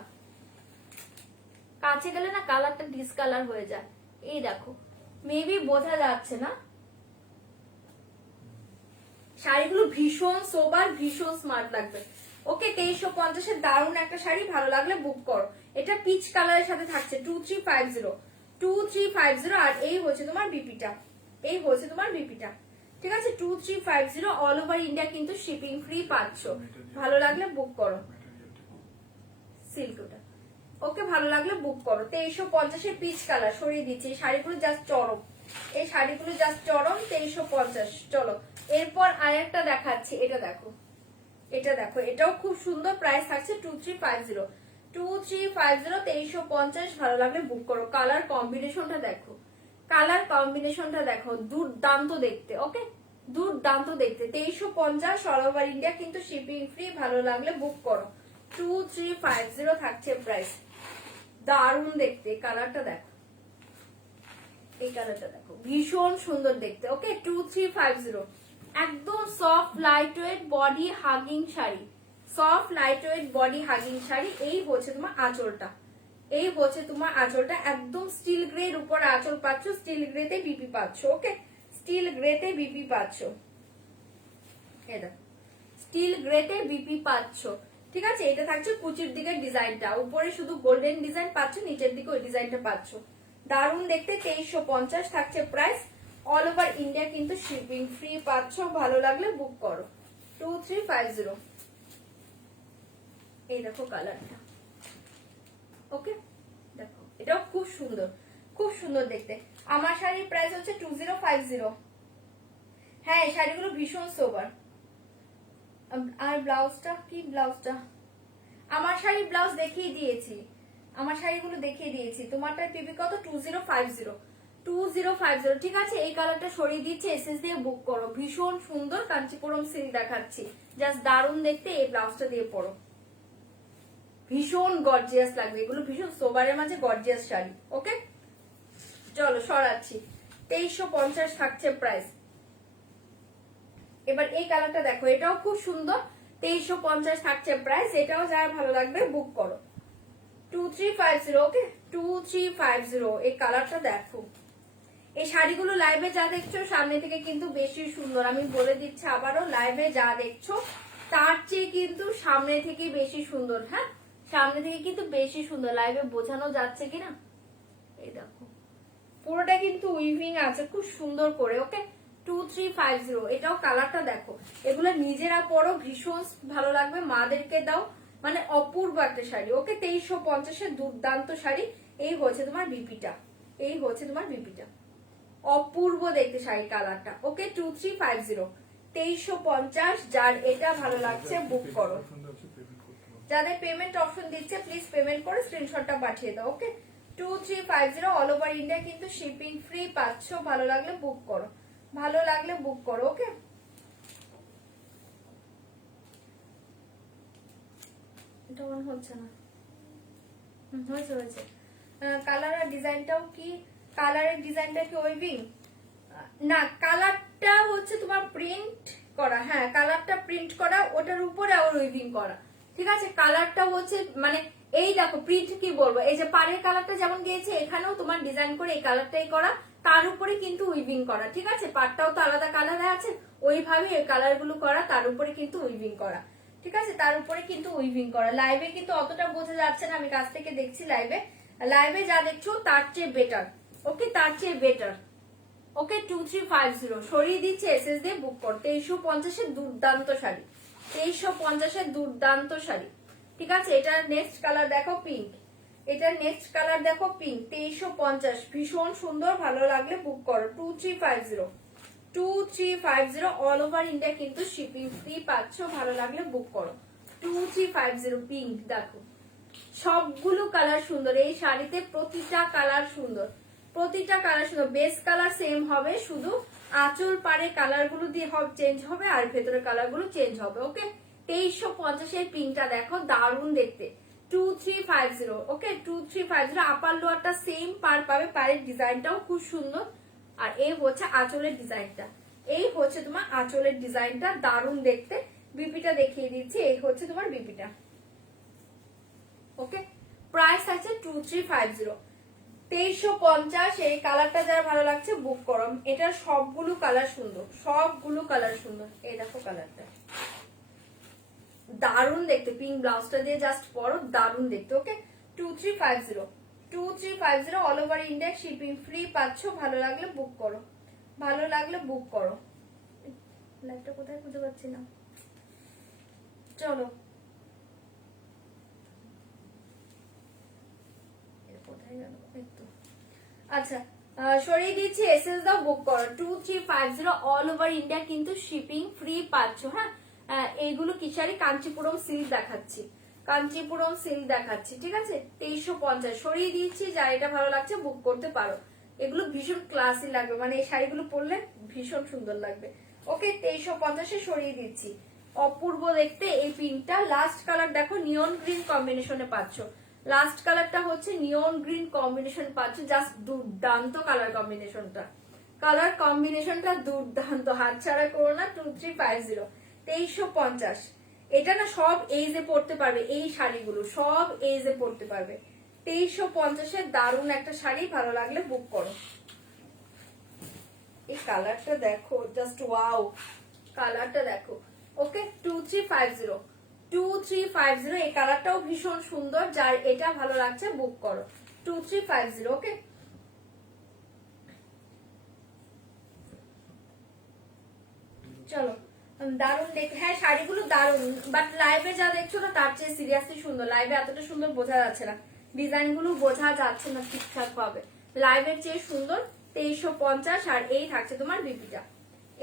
কাছে গেলে না কালারটা ডিসকালার হয়ে যায়। এই দেখো, মেবি বোঝা যাচ্ছে না। শাড়িগুলো ভীষণ সোবার, ভীষণ স্মার্ট লাগবে। ওকে, 2350 দারুণ একটা শাড়ি, ভালো লাগলে বুক করো। এটা পিচ কালারের সাথে থাকছে 2350। আর এই হচ্ছে তোমার বিপিটা, এই হচ্ছে তোমার বিপিটা। ঠিক আছে, 2350 অল ওভার ইন্ডিয়া কিন্তু শিপিং ফ্রি পাচ্ছ। ভালো লাগলে বুক করো। সিল্ক ওটা। ওকে, ভালো লাগলে বুক করো। 2350 পিচ কালার সরিয়ে দিচ্ছি। এই শাড়িগুলো জাস্ট চরম, এই শাড়িগুলো জাস্ট চরম। 2350। চলো এরপর আরেকটা দেখাচ্ছি। এটা দেখো, এটা দেখো, এটাও খুব সুন্দর। প্রাইস থাকছে 2350। 2350, ভালো লাগলে বুক করো। কালার কম্বিনেশনটা দেখো, কালার কম্বিনেশনটা দেখো, দুর্দান্ত দেখতে। ওকে, দুর্দান্ত দেখতে। 2350 অল ওভার ইন্ডিয়া কিন্তু শিপিং ফ্রি। ভালো লাগলে বুক করো। 2350 থাকছে প্রাইস। দারুণ দেখতে, কালারটা দেখো, এই কালারটা দেখো, ভীষণ সুন্দর দেখতে। ওকে, 2350, একদম soft light weight body hugging sari, soft light weight body hugging sari. এই হচ্ছে তোমার আঁচলটা, এই হচ্ছে তোমার আঁচলটা। একদম স্টিল গ্রে এর উপর আঁচল পাচ্ছ, স্টিল গ্রেতে বিপি পাচ্ছ। ওকে, স্টিল গ্রেতে বিপি পাচ্ছ। এটা স্টিল গ্রেতে বিপি পাচ্ছ। ঠিক আছে, এটা থাকছে কুচির দিকের ডিজাইনটা, উপরে শুধু গোল্ডেন ডিজাইন পাচ্ছ, নিচের দিকে ওই ডিজাইনটা পাচ্ছ। দারুণ দেখতে। 2350 থাকছে প্রাইস। অল ওভার ইন্ডিয়া কিন্তু শিপিং ফ্রি পাচ্ছ। ভালো লাগলে বুক করো। 2350। এই দেখো কালারটা। ওকে, দেখো এটাও খুব সুন্দর, খুব সুন্দর দেখতে। আমার শাড়ির প্রাইস হচ্ছে 2050। হ্যাঁ, এই শাড়িগুলো ভীষণ সোবার। আর ব্লাউজটা কি? ব্লাউজটা আমার শাড়ির ব্লাউজ দেখিয়ে দিয়েছি, আমার শাড়িগুলো দেখিয়ে দিয়েছি। তোমারটা পিপি কত? 2050। 2050। ঠিক আছে, এই কালারটা সরিয়ে দিচ্ছে, এসএস দিয়ে বুক করো। ভীষণ সুন্দর কাঞ্চিপুরম সিল্ক দেখাচ্ছি, জাস্ট দারুণ দেখতে। এই ব্লাউজটা দিয়ে পরো, ভীষণ গর্জিয়াস লাগবে। এগুলো ভীষণ সোবারের মাঝে গর্জিয়াস শাড়ি। ওকে, চলো সরাচ্ছি। 2350 থাকছে প্রাইস। এবার এই কালারটা দেখো, এটাও খুব সুন্দর। 2350 থাকছে প্রাইস। এটাও যারা ভালো লাগবে বুক করো। 2350। ওকে, 2350। এই কালারটা দেখো। এই শাড়িগুলো লাইভে যা দেখছো সামনে থেকে কিন্তু বেশি সুন্দর। আমি বলে দিচ্ছি আবারও, লাইভে যা দেখছো তার চেয়ে কিন্তু সামনে থেকে বেশি সুন্দর। হ্যাঁ, সামনে থেকে কিন্তু বেশি সুন্দর। লাইভে বোঝানো যাচ্ছে কিনা এই দেখো, পুরোটা কিন্তু উইভিং আছে খুব সুন্দর করে। ওকে, 2350। এটাও কালারটা দেখো। এগুলো নিজেরা পরো, ভীষণ ভালো লাগবে। মাদেরকে দাও, মানে অপূর্ব একটা শাড়ি। ওকে, 2350 দুর্দান্ত শাড়ি। এই হচ্ছে তোমার বিপিটা, এই হচ্ছে তোমার বিপিটা, অপূর্ব দেখতে শাড়ি কালারটা। ওকে, 2350। 2350, যার এটা ভালো লাগছে বুক করো। যাদের পেমেন্ট অপশন দিচ্ছে প্লিজ পেমেন্ট করে স্ক্রিনশটটা পাঠিয়ে দাও। ওকে, 2350 অল ওভার ইন্ডিয়া কিন্তু শিপিং ফ্রি পাচ্ছ। ভালো লাগলে বুক করো, ভালো লাগলে বুক করো। ওকে, এটা অন হচ্ছে না। হয়েছে হয়েছে। কালার আর ডিজাইনটাও কি, কালারের ডিজাইনটা কি ওয়েভিং না, কালারটা হচ্ছে তোমার প্রিন্ট করা। হ্যাঁ, কালারটা প্রিন্ট করা, ওটার উপরে আবার ওয়েভিং করা। ঠিক আছে, কালারটা হচ্ছে মানে এই দেখো প্রিন্ট কি বলবো, এই যে পাড়ের কালারটা যেমন গিয়েছে এখানেও তোমার ডিজাইন করে এই কালারটাই করা, তার উপরে কিন্তু উইভিং করা। ঠিক আছে, পাড়টাও তো আলাদা কালারে আছে, ওইভাবে এই কালার গুলো করা, তার উপরে কিন্তু উইভিং করা। ঠিক আছে, তার উপরে কিন্তু উইভিং করা। লাইভে কিন্তু অতটা বোঝা যাচ্ছে না, আমি কাছ থেকে দেখছি লাইভে। লাইভে যা দেখছো তার চেয়ে বেটার। ওকে, তার চেয়ে বেটার। ওকে, 2350 সরিয়ে দিচ্ছে, এসএস দিয়ে বুক কর। 2350 দুর্দান্ত শাড়ি, 2350 দুর্দান্ত শাড়ি। ঠিক আছে, এটার নেক্সট কালার দেখো পিঙ্ক, এটার নেক্সট কালার দেখো পিঙ্ক। 2350 ভীষণ সুন্দর, ভালো লাগলে বুক করো। 2350 অল ওভার ইন্ডিয়া কিন্তু শিপিং ফ্রি পাচ্ছ। ভালো লাগলে বুক করো। 2350 পিঙ্ক দেখো, সবগুলো কালার সুন্দর এই শাড়িতে, প্রতিটা কালার সুন্দর, প্রতিটা কালার সুন্দর। বেস কালার সেম হবে, শুধু আঁচল পাড়ে কালার গুলো দিয়ে চেঞ্জ হবে আর ভেতরের কালার গুলো চেঞ্জ হবে। ওকে, 2350 পিঙ্কটা দেখো, দারুণ দেখতে। 2350 ওকে, 2350 আপার লোয়ারটা সেম পার পাবে, পাড়ের ডিজাইনটাও খুব সুন্দর। আর এই হচ্ছে আঁচলের ডিজাইনটা, এই হচ্ছে তোমার আঁচলের ডিজাইনটা, দারুণ দেখতে। বিপিটা দেখিয়ে দিচ্ছি, এই হচ্ছে তোমার বিপিটা। ওকে, প্রাইস আছে 2350, 2350। এই কালারটা যারা ভালো লাগছে বুক করো। এটার সবগুলো কালার সুন্দর, সবগুলো কালার সুন্দর। এই দেখো কালারটা দারুণ দেখতে, পিঙ্ক ব্লাউজটা দিয়ে জাস্ট পরো, দারুণ দেখতে। ওকে, 2350 all over India shipping free পাচ্ছ। ভালো লাগলে বুক করো, ভালো লাগলে বুক করো। লাইটটা কোথায় খুঁজে পাচ্ছি না, চলো কোথায় গেল একটু। আচ্ছা, সরিয়ে দিচ্ছি, এসএস দাও, বুক করো। 2350 অল ওভার ইন্ডিয়া কিন্তু শিপিং ফ্রি পাচ্ছ। হ্যাঁ, এইগুলো কি শাড়ি, কাঞ্চিপুরম সিল্ক দেখাচ্ছি, কাঞ্চিপুরম সিল্ক দেখাচ্ছি। ঠিক আছে, 2350 সরিয়ে দিচ্ছি, যার এটা ভালো লাগছে বুক করতে পারো। এগুলো ভীষণ ক্লাসি লাগবে, মানে এই শাড়িগুলো পরলে ভীষণ সুন্দর লাগবে। ওকে, 2350 সরিয়ে দিচ্ছি। অপূর্ব দেখতে এই পিঙ্কটা। লাস্ট কালার দেখো, নিয়ন গ্রিন কম্বিনেশনে পাচ্ছ। লাস্ট কালারটা হচ্ছে নিয়ন গ্রিন কম্বিনেশন পাচ্ছ, জাস্ট দুর্দান্ত কালার কম্বিনেশনটা, কালার কম্বিনেশনটা দুর্দান্ত, হাত ছাড়া করো না। 2350 2350, এটা না সব এজে পড়তে পারবে, এই শাড়িগুলো সব এজে পড়তে পারবে। 2350 দারুণ একটা শাড়ি, ভালো লাগলে বুক করো। এই কালারটা দেখো, জাস্ট ওয়াও, কালারটা দেখো। ওকে, 2350 2350 এই কালারটাও ভীষণ সুন্দর, যার এটা ভালো লাগছে বুক করো। 2350 ওকে, চলো দারুণ দেখে। হ্যাঁ, শাড়িগুলো দারুণ, বাট লাইভে যা দেখছো না তার চেয়ে সিরিয়াসলি সুন্দর। লাইভে এতটা সুন্দর বোঝা যাচ্ছে না, ডিজাইন গুলো বোঝা যাচ্ছে না ঠিকঠাক ভাবে, লাইভের চেয়ে সুন্দর। 2350। আর এই থাকছে তোমার বিপিটা,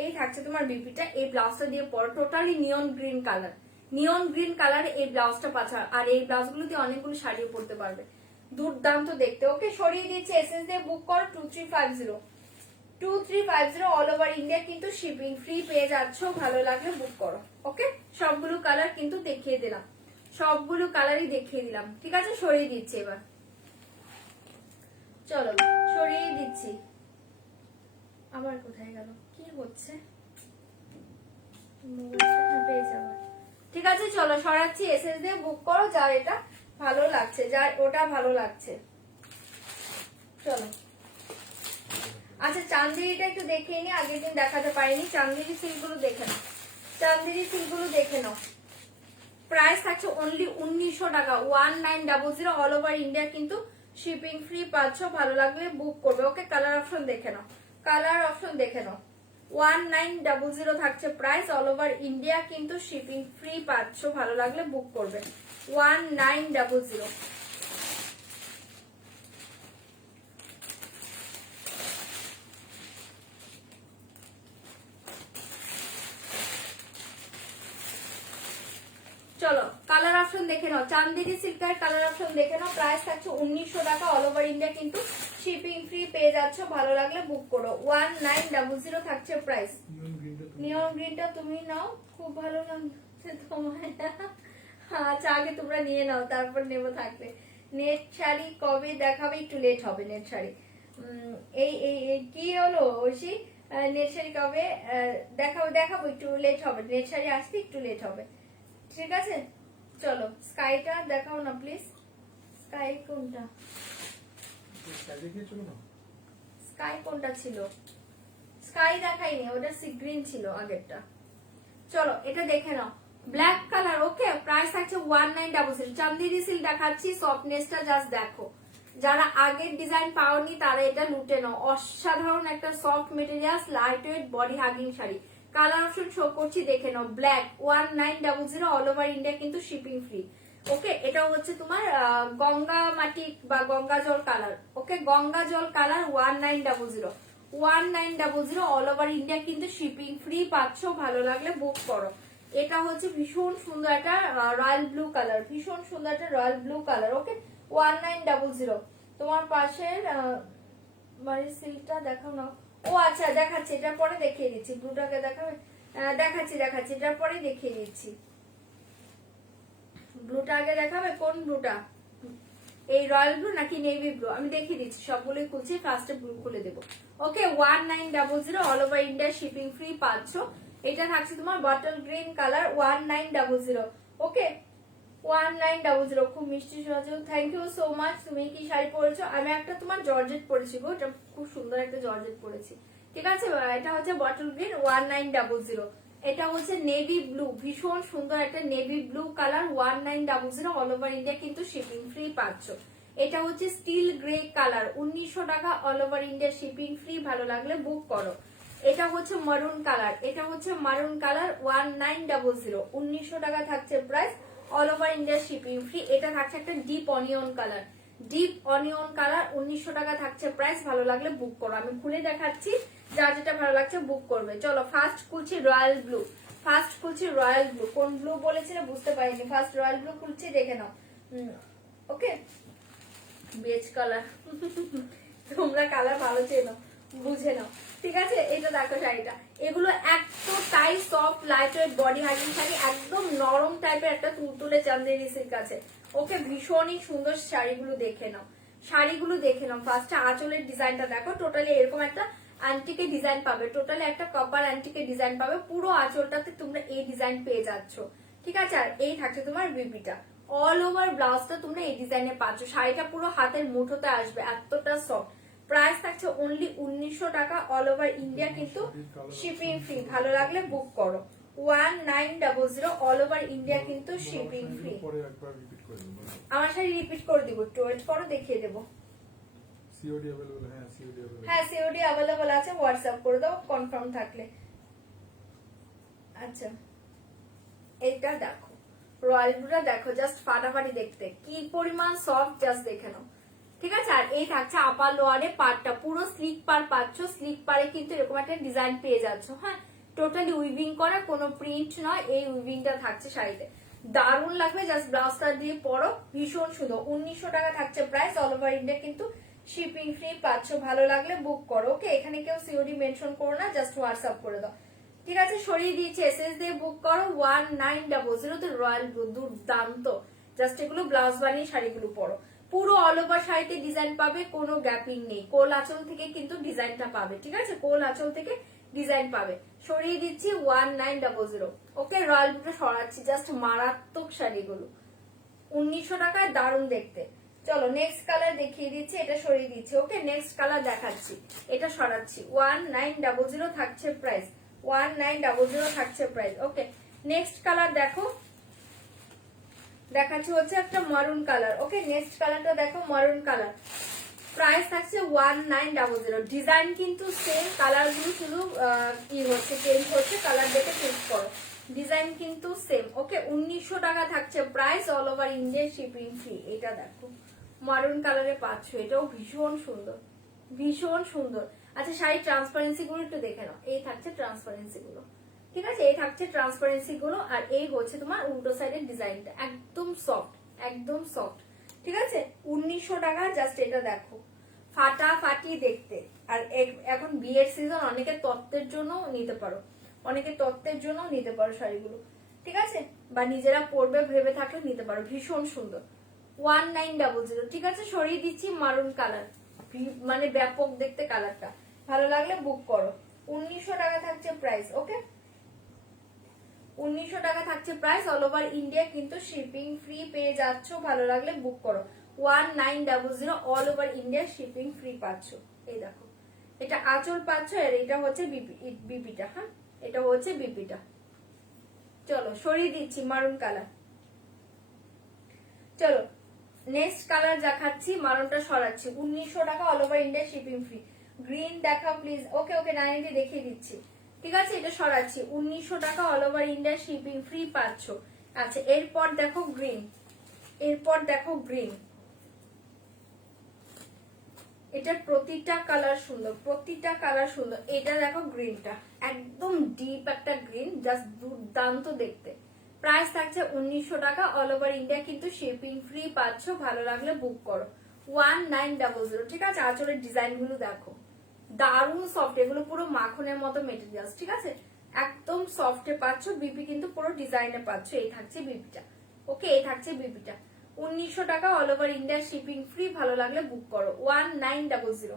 এই থাকছে তোমার বিপিটা। এই ব্লাউজটা দিয়ে পরো, টোটালি নিয়ন গ্রিন কালার, নিয়ন গ্রিন কালার এই ব্লাউজটা পাচ্ছ। আর এই ব্লাউজগুলো দিয়ে অনেকগুলো শাড়িও পরতে পারবে, দুর্দান্ত দেখতে। ওকে, সরিয়ে দিচ্ছে, এসএস দিয়ে বুক করো। 2350 2350 অল ওভার ইন্ডিয়া কিন্তু শিপিং ফ্রি পেয়ে যাচ্ছ। ভালো লাগলে বুক করো। ওকে, সবগুলো কালার কিন্তু দেখিয়ে দিলাম, সবগুলো কালারই দেখিয়ে দিলাম। ঠিক আছে, সরিয়ে দিচ্ছি এবার, চলো সরিয়ে দিচ্ছি। আবার কোথায় গেল, কি হচ্ছে, পেয়ে যাবো। ঠিক আছে, চলো সরাচ্ছি, এসএস দিয়ে বুক করো, যার এটা ভালো লাগছে, যার ওটা ভালো লাগছে। চলো, আচ্ছা চান্দেরিটা একটু দেখে নি, আগের দিন দেখাতে পারিনি। চান্দেরি সিল্কগুলো দেখে নাও, চান্দেরি সিল্কগুলো দেখে নাও। প্রাইস থাকছে অনলি 1900 টাকা, 1900 অল ওভার ইন্ডিয়া কিন্তু শিপিং ফ্রি পাচ্ছ। ভালো লাগলে বুক করবে। ওকে, কালার অপশন দেখে নাও, কালার অপশন দেখে নাও। 1900 থাকছে প্রাইস, অল ওভার ইন্ডিয়া কিন্তু শিপিং ফ্রি পাচ্ছ। ভালো লাগলে বুক করবে। 1900। অপশন দেখে নাও, চান্দেরি সিল্কের কালার অপশন দেখে নাও। প্রাইস থাকছে 1900 টাকা, অল ওভার ইন্ডিয়া কিন্তু শিপিং ফ্রি পেয়ে যাচ্ছ। ভালো লাগলে বুক করো। 1900 থাকছে প্রাইস। নিয়ন গ্রিনটা তুমি নাও, খুব ভালো লাগছে তোমার। আচ্ছা আগে তোমরা নিয়ে নাও, তারপর নেবো থাকলে। নেট শাড়ি কবে দেখাবে? একটু লেট হবে নেট শাড়ি। এই এই এই কি হলো ঐশী, নেট শাড়ি কবে দেখাবো? দেখাবো, একটু লেট হবে, নেট শাড়ি আসতে একটু লেট হবে, ঠিক আছে? চলো স্কাইটা দেখাও না প্লিজ। স্কাই কোনটা? স্কাই কোনটা ছিল? স্কাই দেখাইনি, ওটা সি গ্রিন ছিল আগেরটা। চলো এটা দেখে নাও, ব্ল্যাক কালার। ওকে, প্রাইস থাকছে 1900। চান্দেরি সিল্ক দেখাচ্ছি, সফটনেসটা জাস্ট দেখো। যারা আগের ডিজাইন পাওনি তারা এটা লুটে নাও। অসাধারণ একটা soft materials, light weight, body hugging sari. Colour option show করছি, দেখে নাও। ব্ল্যাক 1900, অল ওভার ইন্ডিয়া কিন্তু শিপিং ফ্রি। ওকে, এটা হচ্ছে তোমার গঙ্গা মাটি বা গঙ্গা জল কালার। ওকে, গঙ্গা জল কালার 1900, 1900, অল ওভার ইন্ডিয়া কিন্তু শিপিং ফ্রি পাচ্ছ। ভালো লাগলে বুক করো। এটা হচ্ছে ভীষণ সুন্দর একটা রয়্যাল ব্লু কালার, ভীষণ সুন্দর একটা রয়্যাল ব্লু কালার। ওকে, 1900। তোমার পাশের বাড়ির সিল্কটা দেখাও না। ও আচ্ছা দেখাচ্ছি, এটার পরে দেখিয়ে দিচ্ছি। ব্লুটাকে দেখাবে? দেখাচ্ছি দেখাচ্ছি, এটার পরে দেখিয়ে দিচ্ছি। ব্লুটা আগে দেখাবে? কোন ব্লুটা? এই রয়্যাল ব্লু নাকি নেভি ব্লু? আমি দেখিয়ে দিচ্ছি, সবগুলোই খুলছি, ফার্স্টে ব্লু খুলে দেবো। ওকে, 1900, all over India shipping free পাচ্ছ। এটা থাকছে তোমার বটল গ্রিন কালার, 1900। ওকে, 1900, খুব মিষ্টি সাজো। Thank you so much. তুমি কি শাড়ি পরেছো? আমি একটা তোমার জর্জেট পরেছি গো, এটা খুব সুন্দর একটা জর্জেট পরেছি, ঠিক আছে? এটা হচ্ছে বটল গ্রিন 1900। এটা হচ্ছে নেভি ব্লু, ভীষণ সুন্দর একটা navy blue colour, 1900, all over India কিন্তু শিপিং ফ্রি পাচ্ছ। এটা হচ্ছে স্টিল গ্রে কালার, 1900 টাকা, all over India shipping free. ভালো লাগলে বুক করো। এটা হচ্ছে মারুন কালার, এটা হচ্ছে মারুন কালার 1900, 1900 টাকা থাকছে price, all over India shipping free. এটা থাকছে একটা deep onion colour, deep onion colour, 1900 টাকা থাকছে প্রাইস। ভালো লাগলে বুক করো। আমি খুলে দেখাচ্ছি, যার যেটা ভালো লাগছে বুক করবে। চলো ফার্স্ট খুলছি রয়্যাল ব্লু, ফার্স্ট খুলছি রয়্যাল ব্লু। কোন ব্লু বলেছিলে বুঝতে পারিনি, ফার্স্ট রয়্যাল ব্লু খুলছি, দেখে নাও। ওকে, বেজ কালার। তোমরা কালার ভালো চেনো, বুঝে নাও, ঠিক আছে? এটা দেখো শাড়িটা, এগুলো এতটাই soft light weight body হাইজিং sari, একদম নরম টাইপের একটা তুলতুলে চান্দেরি সিল্ক আছে। ওকে, ভীষণই সুন্দর শাড়িগুলো দেখে নাও, শাড়িগুলো দেখে নাও। ফার্স্টে আঁচলের ডিজাইনটা দেখো, টোটালি এরকম একটা অ্যান্টিকের ডিজাইন পাবে, টোটালি একটা কপার অ্যান্টিকের ডিজাইন পাবে। পুরো আঁচলটাতে তোমরা এই ডিজাইন পেয়ে যাচ্ছ, ঠিক আছে? আর এই থাকছে তোমার বিবিটা, অল ওভার ব্লাউজটা তোমরা এই ডিজাইনে পাচ্ছ। শাড়িটা পুরো হাতের মুঠোতে আসবে, এতটা সফট। প্রাইস থাকছে অনলি 1900 টাকা, অল ওভার ইন্ডিয়া কিন্তু শিপিং ফ্রি। ভালো লাগলে বুক করো। 1900, অল ওভার ইন্ডিয়া কিন্তু শিপিং ফ্রি। আমার শাড়ি রিপিট করে দিব, একটু ওয়েট করো, দেখিয়ে দেবো। সিওডি अवेलेबल है? সিওডি अवेलेबल, হ্যাঁ সিওডি अवेलेबल আছে, হোয়াটসঅ্যাপ করে দাও কনফার্ম থাকলে। আচ্ছা, এইটা দেখো, রয়্যাল ব্লুটা দেখো, জাস্ট ফাটাফাটি দেখতে, কি পরিমাণ সফট, জাস্ট দেখে নাও, ঠিক আছে? আর এই থাকছে আপার লোয়ারে পার্টটা, পুরো স্লিক পার পাচ্ছ। স্লিক পারে কিন্তু এরকম একটা ডিজাইন পেয়ে যাচ্ছ। হ্যাঁ, টোটালি উইভিং করা, কোনো প্রিন্ট নয়, এই উইভিংটা থাকছে শাড়িতে। দারুণ লাগবে, জাস্ট ব্লাউজটা দিয়ে পরো, ভীষণ সুন্দর। 1900 টাকা থাকছে প্রাইস, অল ওভার ইন্ডিয়া কিন্তু শিপিং ফ্রি পাচ্ছ। ভালো লাগলে বুক করো। ওকে, এখানে কেউ সিওডি মেনশন করো না, জাস্ট হোয়াটসঅ্যাপ করে দাও, ঠিক আছে? সরিয়ে দিয়েছি, এসএস দিয়ে বুক করো। 1900, রয়্যাল ব্লু, দুর্দান্ত। জাস্ট এগুলো ব্লাউজ বানিয়ে শাড়িগুলো পরো। পুরো অল ওভার শাড়িতে ডিজাইন পাবে, কোনো গ্যাপিং নেই। কোল আঁচল থেকে কিন্তু ডিজাইনটা পাবে, ঠিক আছে? কোল আঁচল থেকে ডিজাইন পাবে। সরিয়ে দিচ্ছি 1900। ওকে, রয়্যাল ব্লুটা সরাচ্ছি, জাস্ট মারাত্মক শাড়িগুলো, 1900 টাকায়, দারুণ দেখতে। চলো নেক্সট কালার দেখিয়ে দিচ্ছি, এটা সরিয়ে দিচ্ছি। ওকে, নেক্সট কালার দেখাচ্ছি, এটা সরাচ্ছি। 1900 থাকছে প্রাইস, 1900 থাকছে প্রাইস। ওকে, নেক্সট কালার দেখো, দেখাচ্ছি হচ্ছে একটা মারুন কালার। ওকে, নেক্সট কালারটা দেখো, মারুন কালার, প্রাইস থাকছে 1900। ডিজাইন কিন্তু সেম, কালার গুলো শুধু কি হচ্ছে, চেঞ্জ হচ্ছে, কালার দেখে চুজ করো, ডিজাইন কিন্তু সেম। ওকে, 1900 টাকা থাকছে price, all over India shipping free. এটা দেখো মারুন কালারে পাচ্ছ, এটাও ভীষণ সুন্দর, ভীষণ সুন্দর। আচ্ছা, শাড়ি ট্রান্সপারেন্সি গুলো একটু দেখে নাও, এই থাকছে ট্রান্সপারেন্সি গুলো, ঠিক আছে, এই থাকছে ট্রান্সপারেন্সি গুলো, আর এই হচ্ছে তোমার উল্টো সাইডের ডিজাইনটা, একদম সফট, একদম সফট। ঠিক আছে, 1900 টাকা জাস্ট। এটা দেখো ফাটাফাটি দেখতে। আর এখন বিয়ের সিজন, অনেকে তত্ত্বের জন্য নিতে পারো, অনেকে তত্ত্বের জন্য নিতে পারো শাড়িগুলো। ঠিক আছে, বা নিজেরা পরবে ভেবে থাকলে নিতে পারো, ভীষণ সুন্দর। 1900। ঠিক আছে, সরিয়ে দিচ্ছি মারুন কালার, মানে ব্যাপক দেখতে কালারটা, ভালো লাগলে বুক করো। 1900 টাকা থাকছে প্রাইস। ওকে, 1900 টাকা থাকছে প্রাইস, অল ওভার ইন্ডিয়া কিন্তু শিপিং ফ্রি পেয়ে যাচ্ছ, ভালো লাগলে বুক করো। 1900 all over India shipping free পাচ্ছ। এই দেখো, এটা আঁচল পাচ্ছ, আর এটা হচ্ছে বিপিটা। হ্যাঁ, এটা হচ্ছে বিপিটা। চলো সরিয়ে দিচ্ছি মারুন কালার। চলো নেক্সট কালার দেখাচ্ছি, মারুনটা সরাচ্ছি। 1900 টাকা all over India shipping free. Green দেখাও প্লিজ। ওকে ওকে, 980 দেখিয়ে দিচ্ছি। ঠিক আছে, এটা সরাচ্ছি। 1900 টাকা all over India shipping free পাচ্ছ। আচ্ছা, এরপর দেখো গ্রিন, এরপর দেখো গ্রিন। এটার প্রতিটা কালার সুন্দর, প্রতিটা কালার সুন্দর। এটা দেখো গ্রিনটা, একদম ডিপ একটা গ্রিন, জাস্ট দুর্দান্ত দেখতে। প্রাইস থাকছে 1900 টাকা অল ওভার ইন্ডিয়া কিন্তু শিপিং ফ্রি পাচ্ছ, ভালো লাগলে বুক করো। 1900। ঠিক আছে, আঁচলের ডিজাইন গুলো দেখো, দারুণ সফট, এগুলো পুরো মাখনের মতো মেটেরিয়ালস। ঠিক আছে, একদম সফটে পাচ্ছ, বিপি কিন্তু পুরো ডিজাইনে পাচ্ছ। এই থাকছে বিপিটা। ওকে, এই থাকছে বিপিটা। 1900 টাকা all over India shipping free, ভালো লাগলে বুক করো। 1900।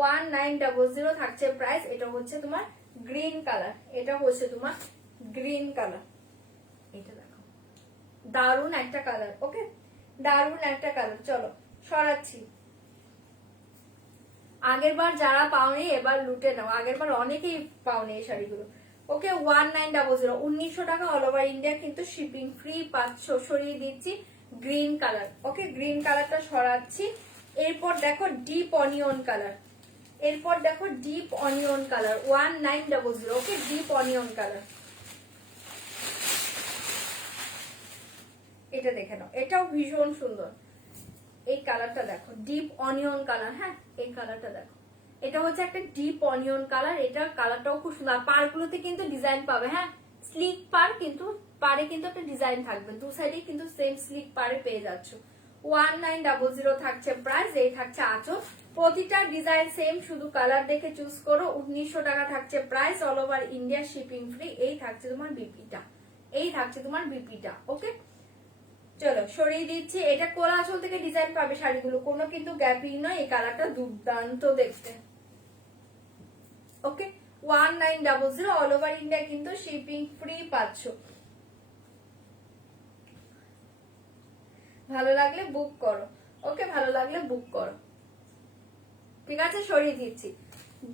1900 থাকছে প্রাইস। এটা হচ্ছে তোমার গ্রিন কালার, এটা হচ্ছে তোমার গ্রিন কালার। এটা দেখো, দারুণ একটা কালার। ওকে, দারুণ একটা কালার। চলো সরাচ্ছি। আগের বার যারা পাওনি এবার লুটে নাও, আগের বার অনেকেই পাওনি এই শাড়িগুলো। ওকে, 1900। 1900 টাকা অল ওভার ইন্ডিয়া কিন্তু শিপিং ফ্রি পাচ্ছ। সরিয়ে দিচ্ছি গ্রিন কালার। ওকে, গ্রিন কালারটা সরাচ্ছি। এরপর দেখো ডিপ অনিয়ন কালার, এরপর দেখো ডিপ অনিয়ন কালার। 1900। ওকে, ডিপ অনিয়ন কালার। এটা দেখে নাও, এটাও ভীষণ সুন্দর। এই কালারটা দেখো, ডিপ অনিয়ন কালার। হ্যাঁ, এই কালারটা দেখো, এটা হচ্ছে একটা ডিপ অনিয়ন কালার। এটা কালারটাও খুব সুন্দর। পারগুলোতে কিন্তু ডিজাইন পাবে। হ্যাঁ, স্লিক পার, কিন্তু পারে কিন্তু একটা ডিজাইন থাকবে, দু সাইডে কিন্তু সেম স্লিক পারে পেয়ে যাচ্ছ। 1900 থাকছে প্রাইস। এই থাকছে আঁচল, প্রতিটা ডিজাইন সেম, শুধু কালার দেখে চুজ করো। 1900 টাকা থাকছে price, all over India shipping free. এই থাকছে তোমার বিপিটা, এই থাকছে তোমার বিপিটা। ওকে, চলো সরিয়ে দিচ্ছি। এটা কোলা আঁচল থেকে ডিজাইন পাবে শাড়িগুলো, কোনো কিন্তু গ্যাপিং নয়। এই কালারটা দুর্দান্ত দেখতে। ওকে, 1900 অল ওভার ইন্ডিয়া কিন্তু শিপিং ফ্রি পাচ্ছ, ভালো লাগলে বুক করো। ওকে, ভালো লাগলে বুক করো। ঠিক আছে, সরিয়ে দিচ্ছি।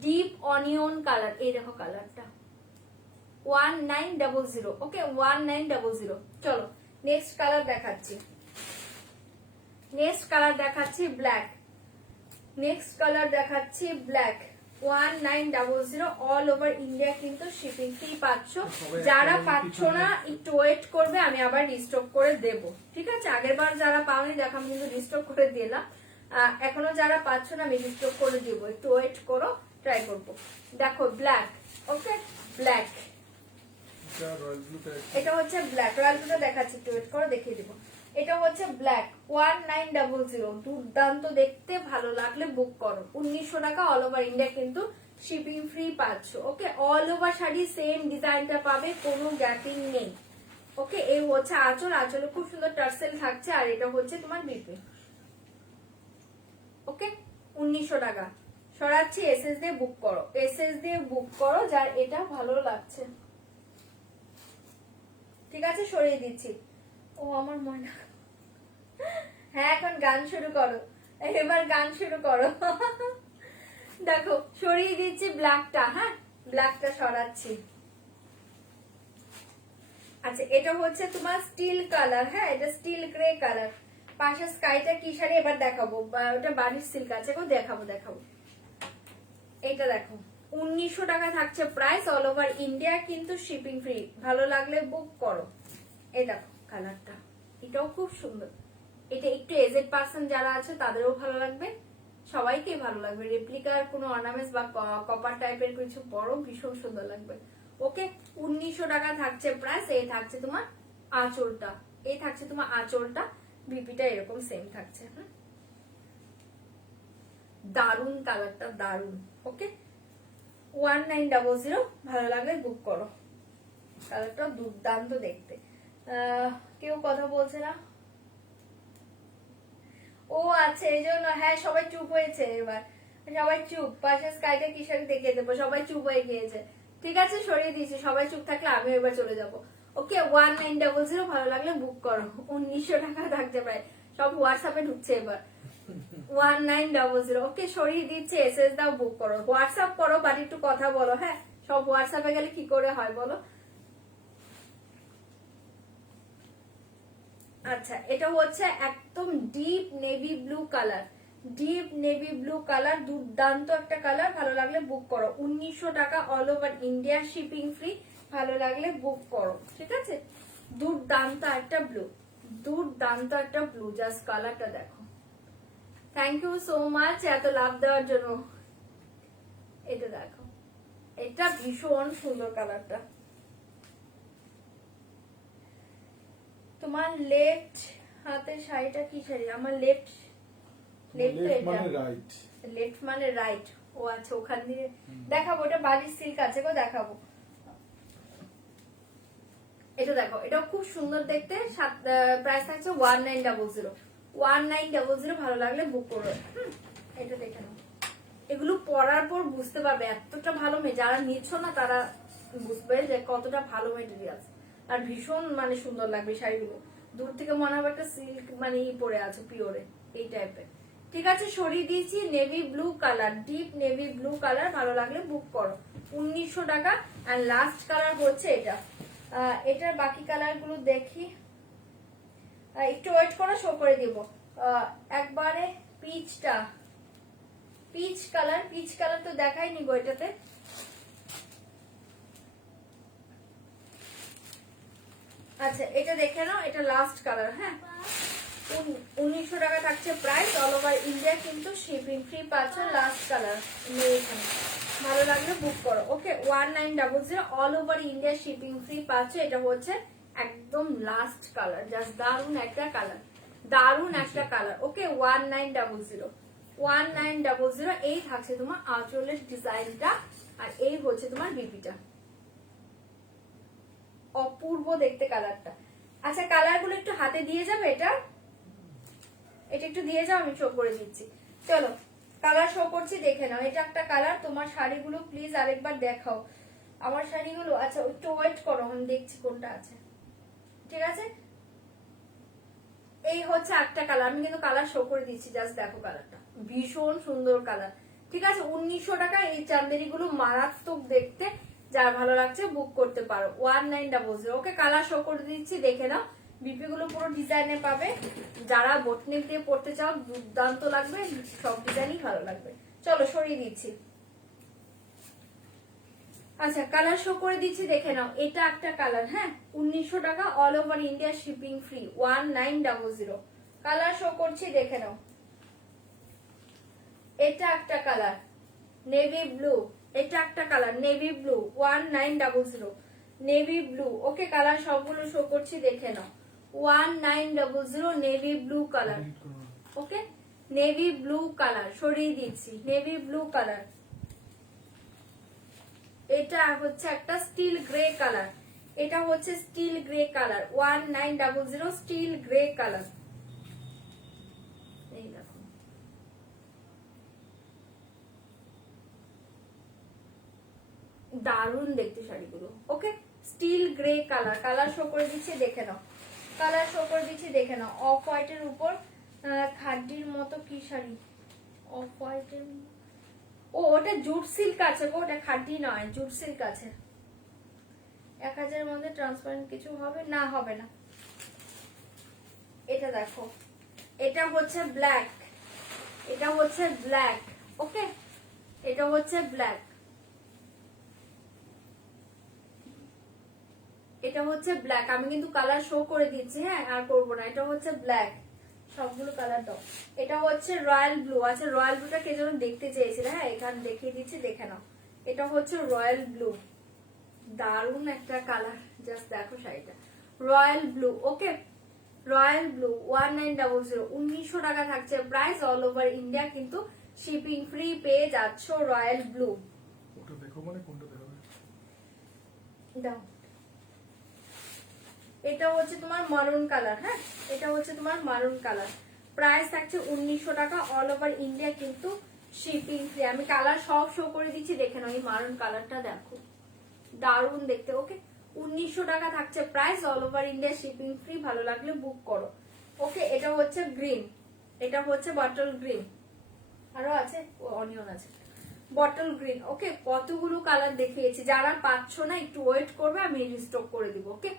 ডিপ অনিয়ন কালার, এই দেখো কালারটা। 1900। ওকে, 1900। চলো নেক্সট কালার দেখাচ্ছি, নেক্সট কালার দেখাচ্ছি ব্ল্যাক, নেক্সট কালার দেখাচ্ছি ব্ল্যাক। 1900 অল ওভার ইন্ডিয়া কিন্তু শিপিং ফ্রি পাচ্ছ। যারা পাচ্ছ না একটু ওয়েট করবে, আমি আবার রিস্টক করে দেব। ঠিক আছে, আগের বার যারা পাওনি দেখো আমি কিন্তু রিস্টক করে দিলাম। এখনো যারা পাচ্ছ না আমি রিস্টক করে দিব, একটু ওয়েট করো, ট্রাই করবো। দেখো ব্ল্যাক। ওকে, ব্ল্যাক, এটা হচ্ছে ব্ল্যাক। রয়্যাল ব্লুটা দেখাচ্ছি, একটু ওয়েট করো, দেখিয়ে দিব। এটা হচ্ছে ব্ল্যাক। 1900। দুর্দান্ত দেখতে, ভালো লাগলে বুক করো। 1900 টাকা অল ওভার ইন্ডিয়া কিন্তু শিপিং ফ্রি পাচ্ছ। ওকে, অল ওভার শাড়ি সেম ডিজাইনটা পাবে, কোনো গ্যাপিং নেই। ওকে, এই হচ্ছে আঁচল, আঁচলে খুব সুন্দর টার্সেল থাকছে, আর এটা হচ্ছে তোমার বিপি। ওকে, 1900 টাকা সরাচ্ছি। এসএস দিয়ে বুক করো, এসএস দিয়ে বুক করো যার এটা ভালো লাগছে। ঠিক আছে, সরিয়ে দিচ্ছি। ও আমার ময়না, হ্যাঁ এখন গান শুরু করো, এবার গান শুরু করো। দেখো সরিয়ে দিচ্ছি ব্ল্যাকটা। হ্যাঁ, ব্ল্যাকটা সরাচ্ছি। আচ্ছা, এটা হচ্ছে তোমার স্টিল কালার। হ্যাঁ, এটা স্টিল গ্রে কালার। পাশে স্কাইটা কি শাড়ি এবার দেখাবো, ওটা বাড়ির সিল্ক আছে গো, দেখাবো দেখাবো। এটা দেখো, 1900 টাকা থাকছে প্রাইস, অল ওভার ইন্ডিয়া কিন্তু শিপিং ফ্রি, ভালো লাগলে বুক করো। এই দেখো কালারটা, এটাও খুব সুন্দর। এটা একটু এজেড পার্সন যারা আছে তাদেরও ভালো লাগবে, সবাইকেই ভালো লাগবে। রেপ্লিকার কোনো অর্নামেন্টস বা কপার টাইপের কিছু বড় ভীষণ সুন্দর লাগবে। ওকে 1900 টাকা থাকছে প্রাইস। এই থাকছে তোমার আঁচলটা, এই থাকছে তোমার আঁচলটা, বিপিটা এরকম সেম থাকছে। দারুন কালারটা, দারুন। ওকে 1900, ভালো লাগলে বুক করো। কালারটা দুর্দান্ত দেখতে। কেউ কথা বলছে না? ও আচ্ছা, এই জন্য। হ্যাঁ, সবাই চুপ হয়েছে এবার, সবাই চুপ। পাশে স্কাইটা কি শাড়ি দেখিয়ে দেবো, সবাই চুপ হয়ে গিয়েছে। ঠিক আছে, সরিয়ে দিয়েছি। সবাই চুপ থাকলে আমি এবার চলে যাব। ওকে 1900, ভালো লাগলে বুক করো। 1900 টাকা থাকছে প্রায়। সব হোয়াটসঅ্যাপে ঢুকছে এবার। 1900, ওকে সরিয়ে দিচ্ছে। এসএস দাও, বুক করো। হোয়াটসঅ্যাপ করো, বাট একটু কথা বলো। হ্যাঁ, সব হোয়াটসঅ্যাপে গেলে কি করে হয় বলো? আচ্ছা, এটা হচ্ছে একদম deep navy blue colour, deep navy blue colour, দুর্দান্ত একটা কালার। ভালো লাগলে বুক করো। 1900 টাকা, all over India, shipping free. ভালো লাগলে বুক করো, ঠিক আছে? দুর্দান্ত একটা ব্লু, দুর্দান্ত একটা ব্লু। জাস্ট কালারটা দেখো। থ্যাংক ইউ সো মাচ এত লাভ দেওয়ার জন্য। এটা দেখো, এটা ভীষণ সুন্দর কালারটা। তোমার লেফট হাতের শাড়িটা কি শাড়ি? আমার লেফট মানে রাইট, লেফট মানে রাইট। ও আচ্ছা, ওখান দিয়ে দেখাবো। এটা বালিশ সিল্ক আছে গো, দেখাবো। এটা দেখো, এটা খুব সুন্দর দেখতে। প্রাইস থাকছে 1900। 1900, ভালো লাগলে বুক করো। এটা দেখে নাও। এগুলো পরার পর বুঝতে পারবে এতটা ভালো যারা নিচ্ছ না তারা বুঝবে যে কতটা ভালো মেটেরিয়াল। আর ভীষণ মানে সুন্দর লাগবে শাড়িগুলো। দূর থেকে মনে হবে একটা সিল্ক মানে পরে আছে পিওরে, এই টাইপের। ঠিক আছে, সরিয়ে দিয়েছি। Navy blue colour, deep navy blue colour. ভালো লাগলে বুক করো। 1900 টাকা। আর লাস্ট কালার হচ্ছে এটা। এটার বাকি কালার গুলো দেখি, একটু ওয়েট করো, শো করে দিব। একবারে পিচটা, পিচ কালার, পিচ কালার তো দেখাইনি গো এটাতে। আচ্ছা, এটা দেখে নাও, এটা লাস্ট কালার। হ্যাঁ, 1900 টাকা থাকছে প্রাইস, অল ওভার ইন্ডিয়া কিন্তু শিপিং ফ্রি পাচ্ছ। লাস্ট কালার, ভালো লাগলে বুক করো। ওকে 1900, all over India shipping free পাচ্ছ। এটা হচ্ছে একদম লাস্ট কালার। জাস্ট দারুন একটা কালার, দারুন একটা কালার। ওকে 1900, 1900। এই থাকছে তোমার আঁচলের ডিজাইনটা, আর এই হচ্ছে তোমার বিপিটা। অপূর্ব দেখতে কালারটা। আচ্ছা, কালার গুলো একটু হাতে দিয়ে যাবে। এটা একটু দিয়ে যাও, আমি শো করে দিচ্ছি। চলো, কালার শো করছি, দেখে নাও। এটা একটা কালার। তোমার শাড়িগুলো প্লিজ আরেকবার দেখাও, আমার শাড়িগুলো। আচ্ছা, একটু ওয়েট করো, আমি দেখছি কোনটা আছে। ঠিক আছে, এই হচ্ছে একটা কালার। আমি কিন্তু কালার শো করে দিচ্ছি, জাস্ট দেখো কালারটা, ভীষণ সুন্দর কালার। ঠিক আছে, 1900 টাকা। এই চান্দেরি গুলো মারাত্মক দেখতে। যার ভালো লাগছে বুক করতে পারো। 1900। ওকে, কালার শো করে দিচ্ছি, দেখে নাও। বিপি গুলো পুরো ডিজাইনে পাবে। যারা বোটনেক দিয়ে পড়তে চাও, দুর্দান্ত লাগবে। সব ডিজাইনই ভালো লাগবে। চলো, সরিয়ে দিচ্ছি। আচ্ছা, কালার শো করে দিচ্ছি, দেখে নাও। এটা একটা কালার। হ্যাঁ, 1900 টাকা, all over India shipping free. 1900। Colour show করছি, দেখে নাও। এটা একটা কালার, নেভি ব্লু। এটা একটা colour, navy blue. 1900, navy blue. Okay, colour সবগুলো শো করছি, দেখে নাও। 1900, navy blue colour. Okay, navy blue colour, সরিয়ে দিচ্ছি। Navy blue colour. এটা হচ্ছে একটা স্টিল গ্রে কালার। এটা হচ্ছে steel grey colour. 1900, steel grey colour. এই দেখো, দারুণ দেখতে শাড়িগুলো। Okay, steel grey colour. Colour show করে দিচ্ছি, দেখে নাও। কালার শো করে দিচ্ছি, দেখে নাও। অফ হোয়াইটের উপর খাড্ডির মতো কি শাড়ি? অফ হোয়াইটের, ও ওটা জুট সিল্ক আছে গো, ওটা খাড্ডি নয়, জুট সিল্ক আছে। 1000 মধ্যে ট্রান্সপারেন্ট কিছু হবে না? হবে না। এটা দেখো, এটা হচ্ছে ব্ল্যাক, এটা হচ্ছে ব্ল্যাক। ওকে, এটা হচ্ছে ব্ল্যাক, এটা হচ্ছে ব্ল্যাক। আমি কিন্তু কালার শো করে দিচ্ছি, হ্যাঁ, আর করবো না। এটা হচ্ছে ব্ল্যাক, সবগুলো কালার দাও। এটা হচ্ছে রয়্যাল ব্লু। আচ্ছা, রয়্যাল ব্লুটা কে যেন দেখতে চেয়েছিল। হ্যাঁ, এখানে দেখিয়ে দিচ্ছি, দেখে নাও। এটা হচ্ছে রয়্যাল ব্লু। দারুন একটা কালার, জাস্ট দেখো শাড়িটা, রয়্যাল ব্লু। ওকে, রয়্যাল ব্লু 1900, 1900 টাকা থাকছে প্রাইস, অল ওভার ইন্ডিয়া কিন্তু শিপিং ফ্রি পেয়ে যাচ্ছ রয়্যাল ব্লু। ওটা দেখো মানে কোনটা দেখাবে? দাও, এটা হচ্ছে তোমার মারুন কালার। হ্যাঁ, এটা হচ্ছে তোমার মারুন কালার, প্রাইস থাকছে 1900 টাকা, অল ওভার ইন্ডিয়া কিন্তু শিপিং ফ্রি। আমি কালার সব শো করে দিচ্ছি, দেখে নাও। এই মারুন কালারটা দেখো, দারুন দেখতে। ওকে, 1900 টাকা থাকছে price, all over India shipping free, ভালো লাগলে বুক করো। ওকে, এটা হচ্ছে গ্রিন, এটা হচ্ছে বটল গ্রিন, আরো আছে অনিয়ন আছে, বটল গ্রিন। ওকে, কতগুলো কালার দেখিয়েছি, যারা পাচ্ছ না একটু ওয়েট করবে, আমি রিস্টক করে দিব। ওকে,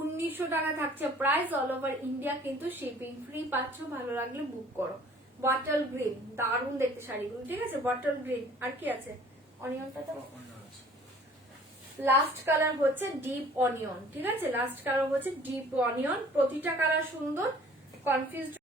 1900 টাকা থাকছে প্রাইস, অল ওভার ইন্ডিয়া কিন্তু শিপিং ফ্রি পাচ্ছ, ভালো লাগলে বুক করো। বটল গ্রিন, দারুন দেখতে শাড়িগুলো, ঠিক আছে? বটল গ্রিন, আর কি আছে? অনিয়নটা তো লাস্ট কালার হচ্ছে ডিপ অনিয়ন, ঠিক আছে? লাস্ট কালার হচ্ছে ডিপ অনিয়ন, প্রতিটা কালার সুন্দর, কনফিউজ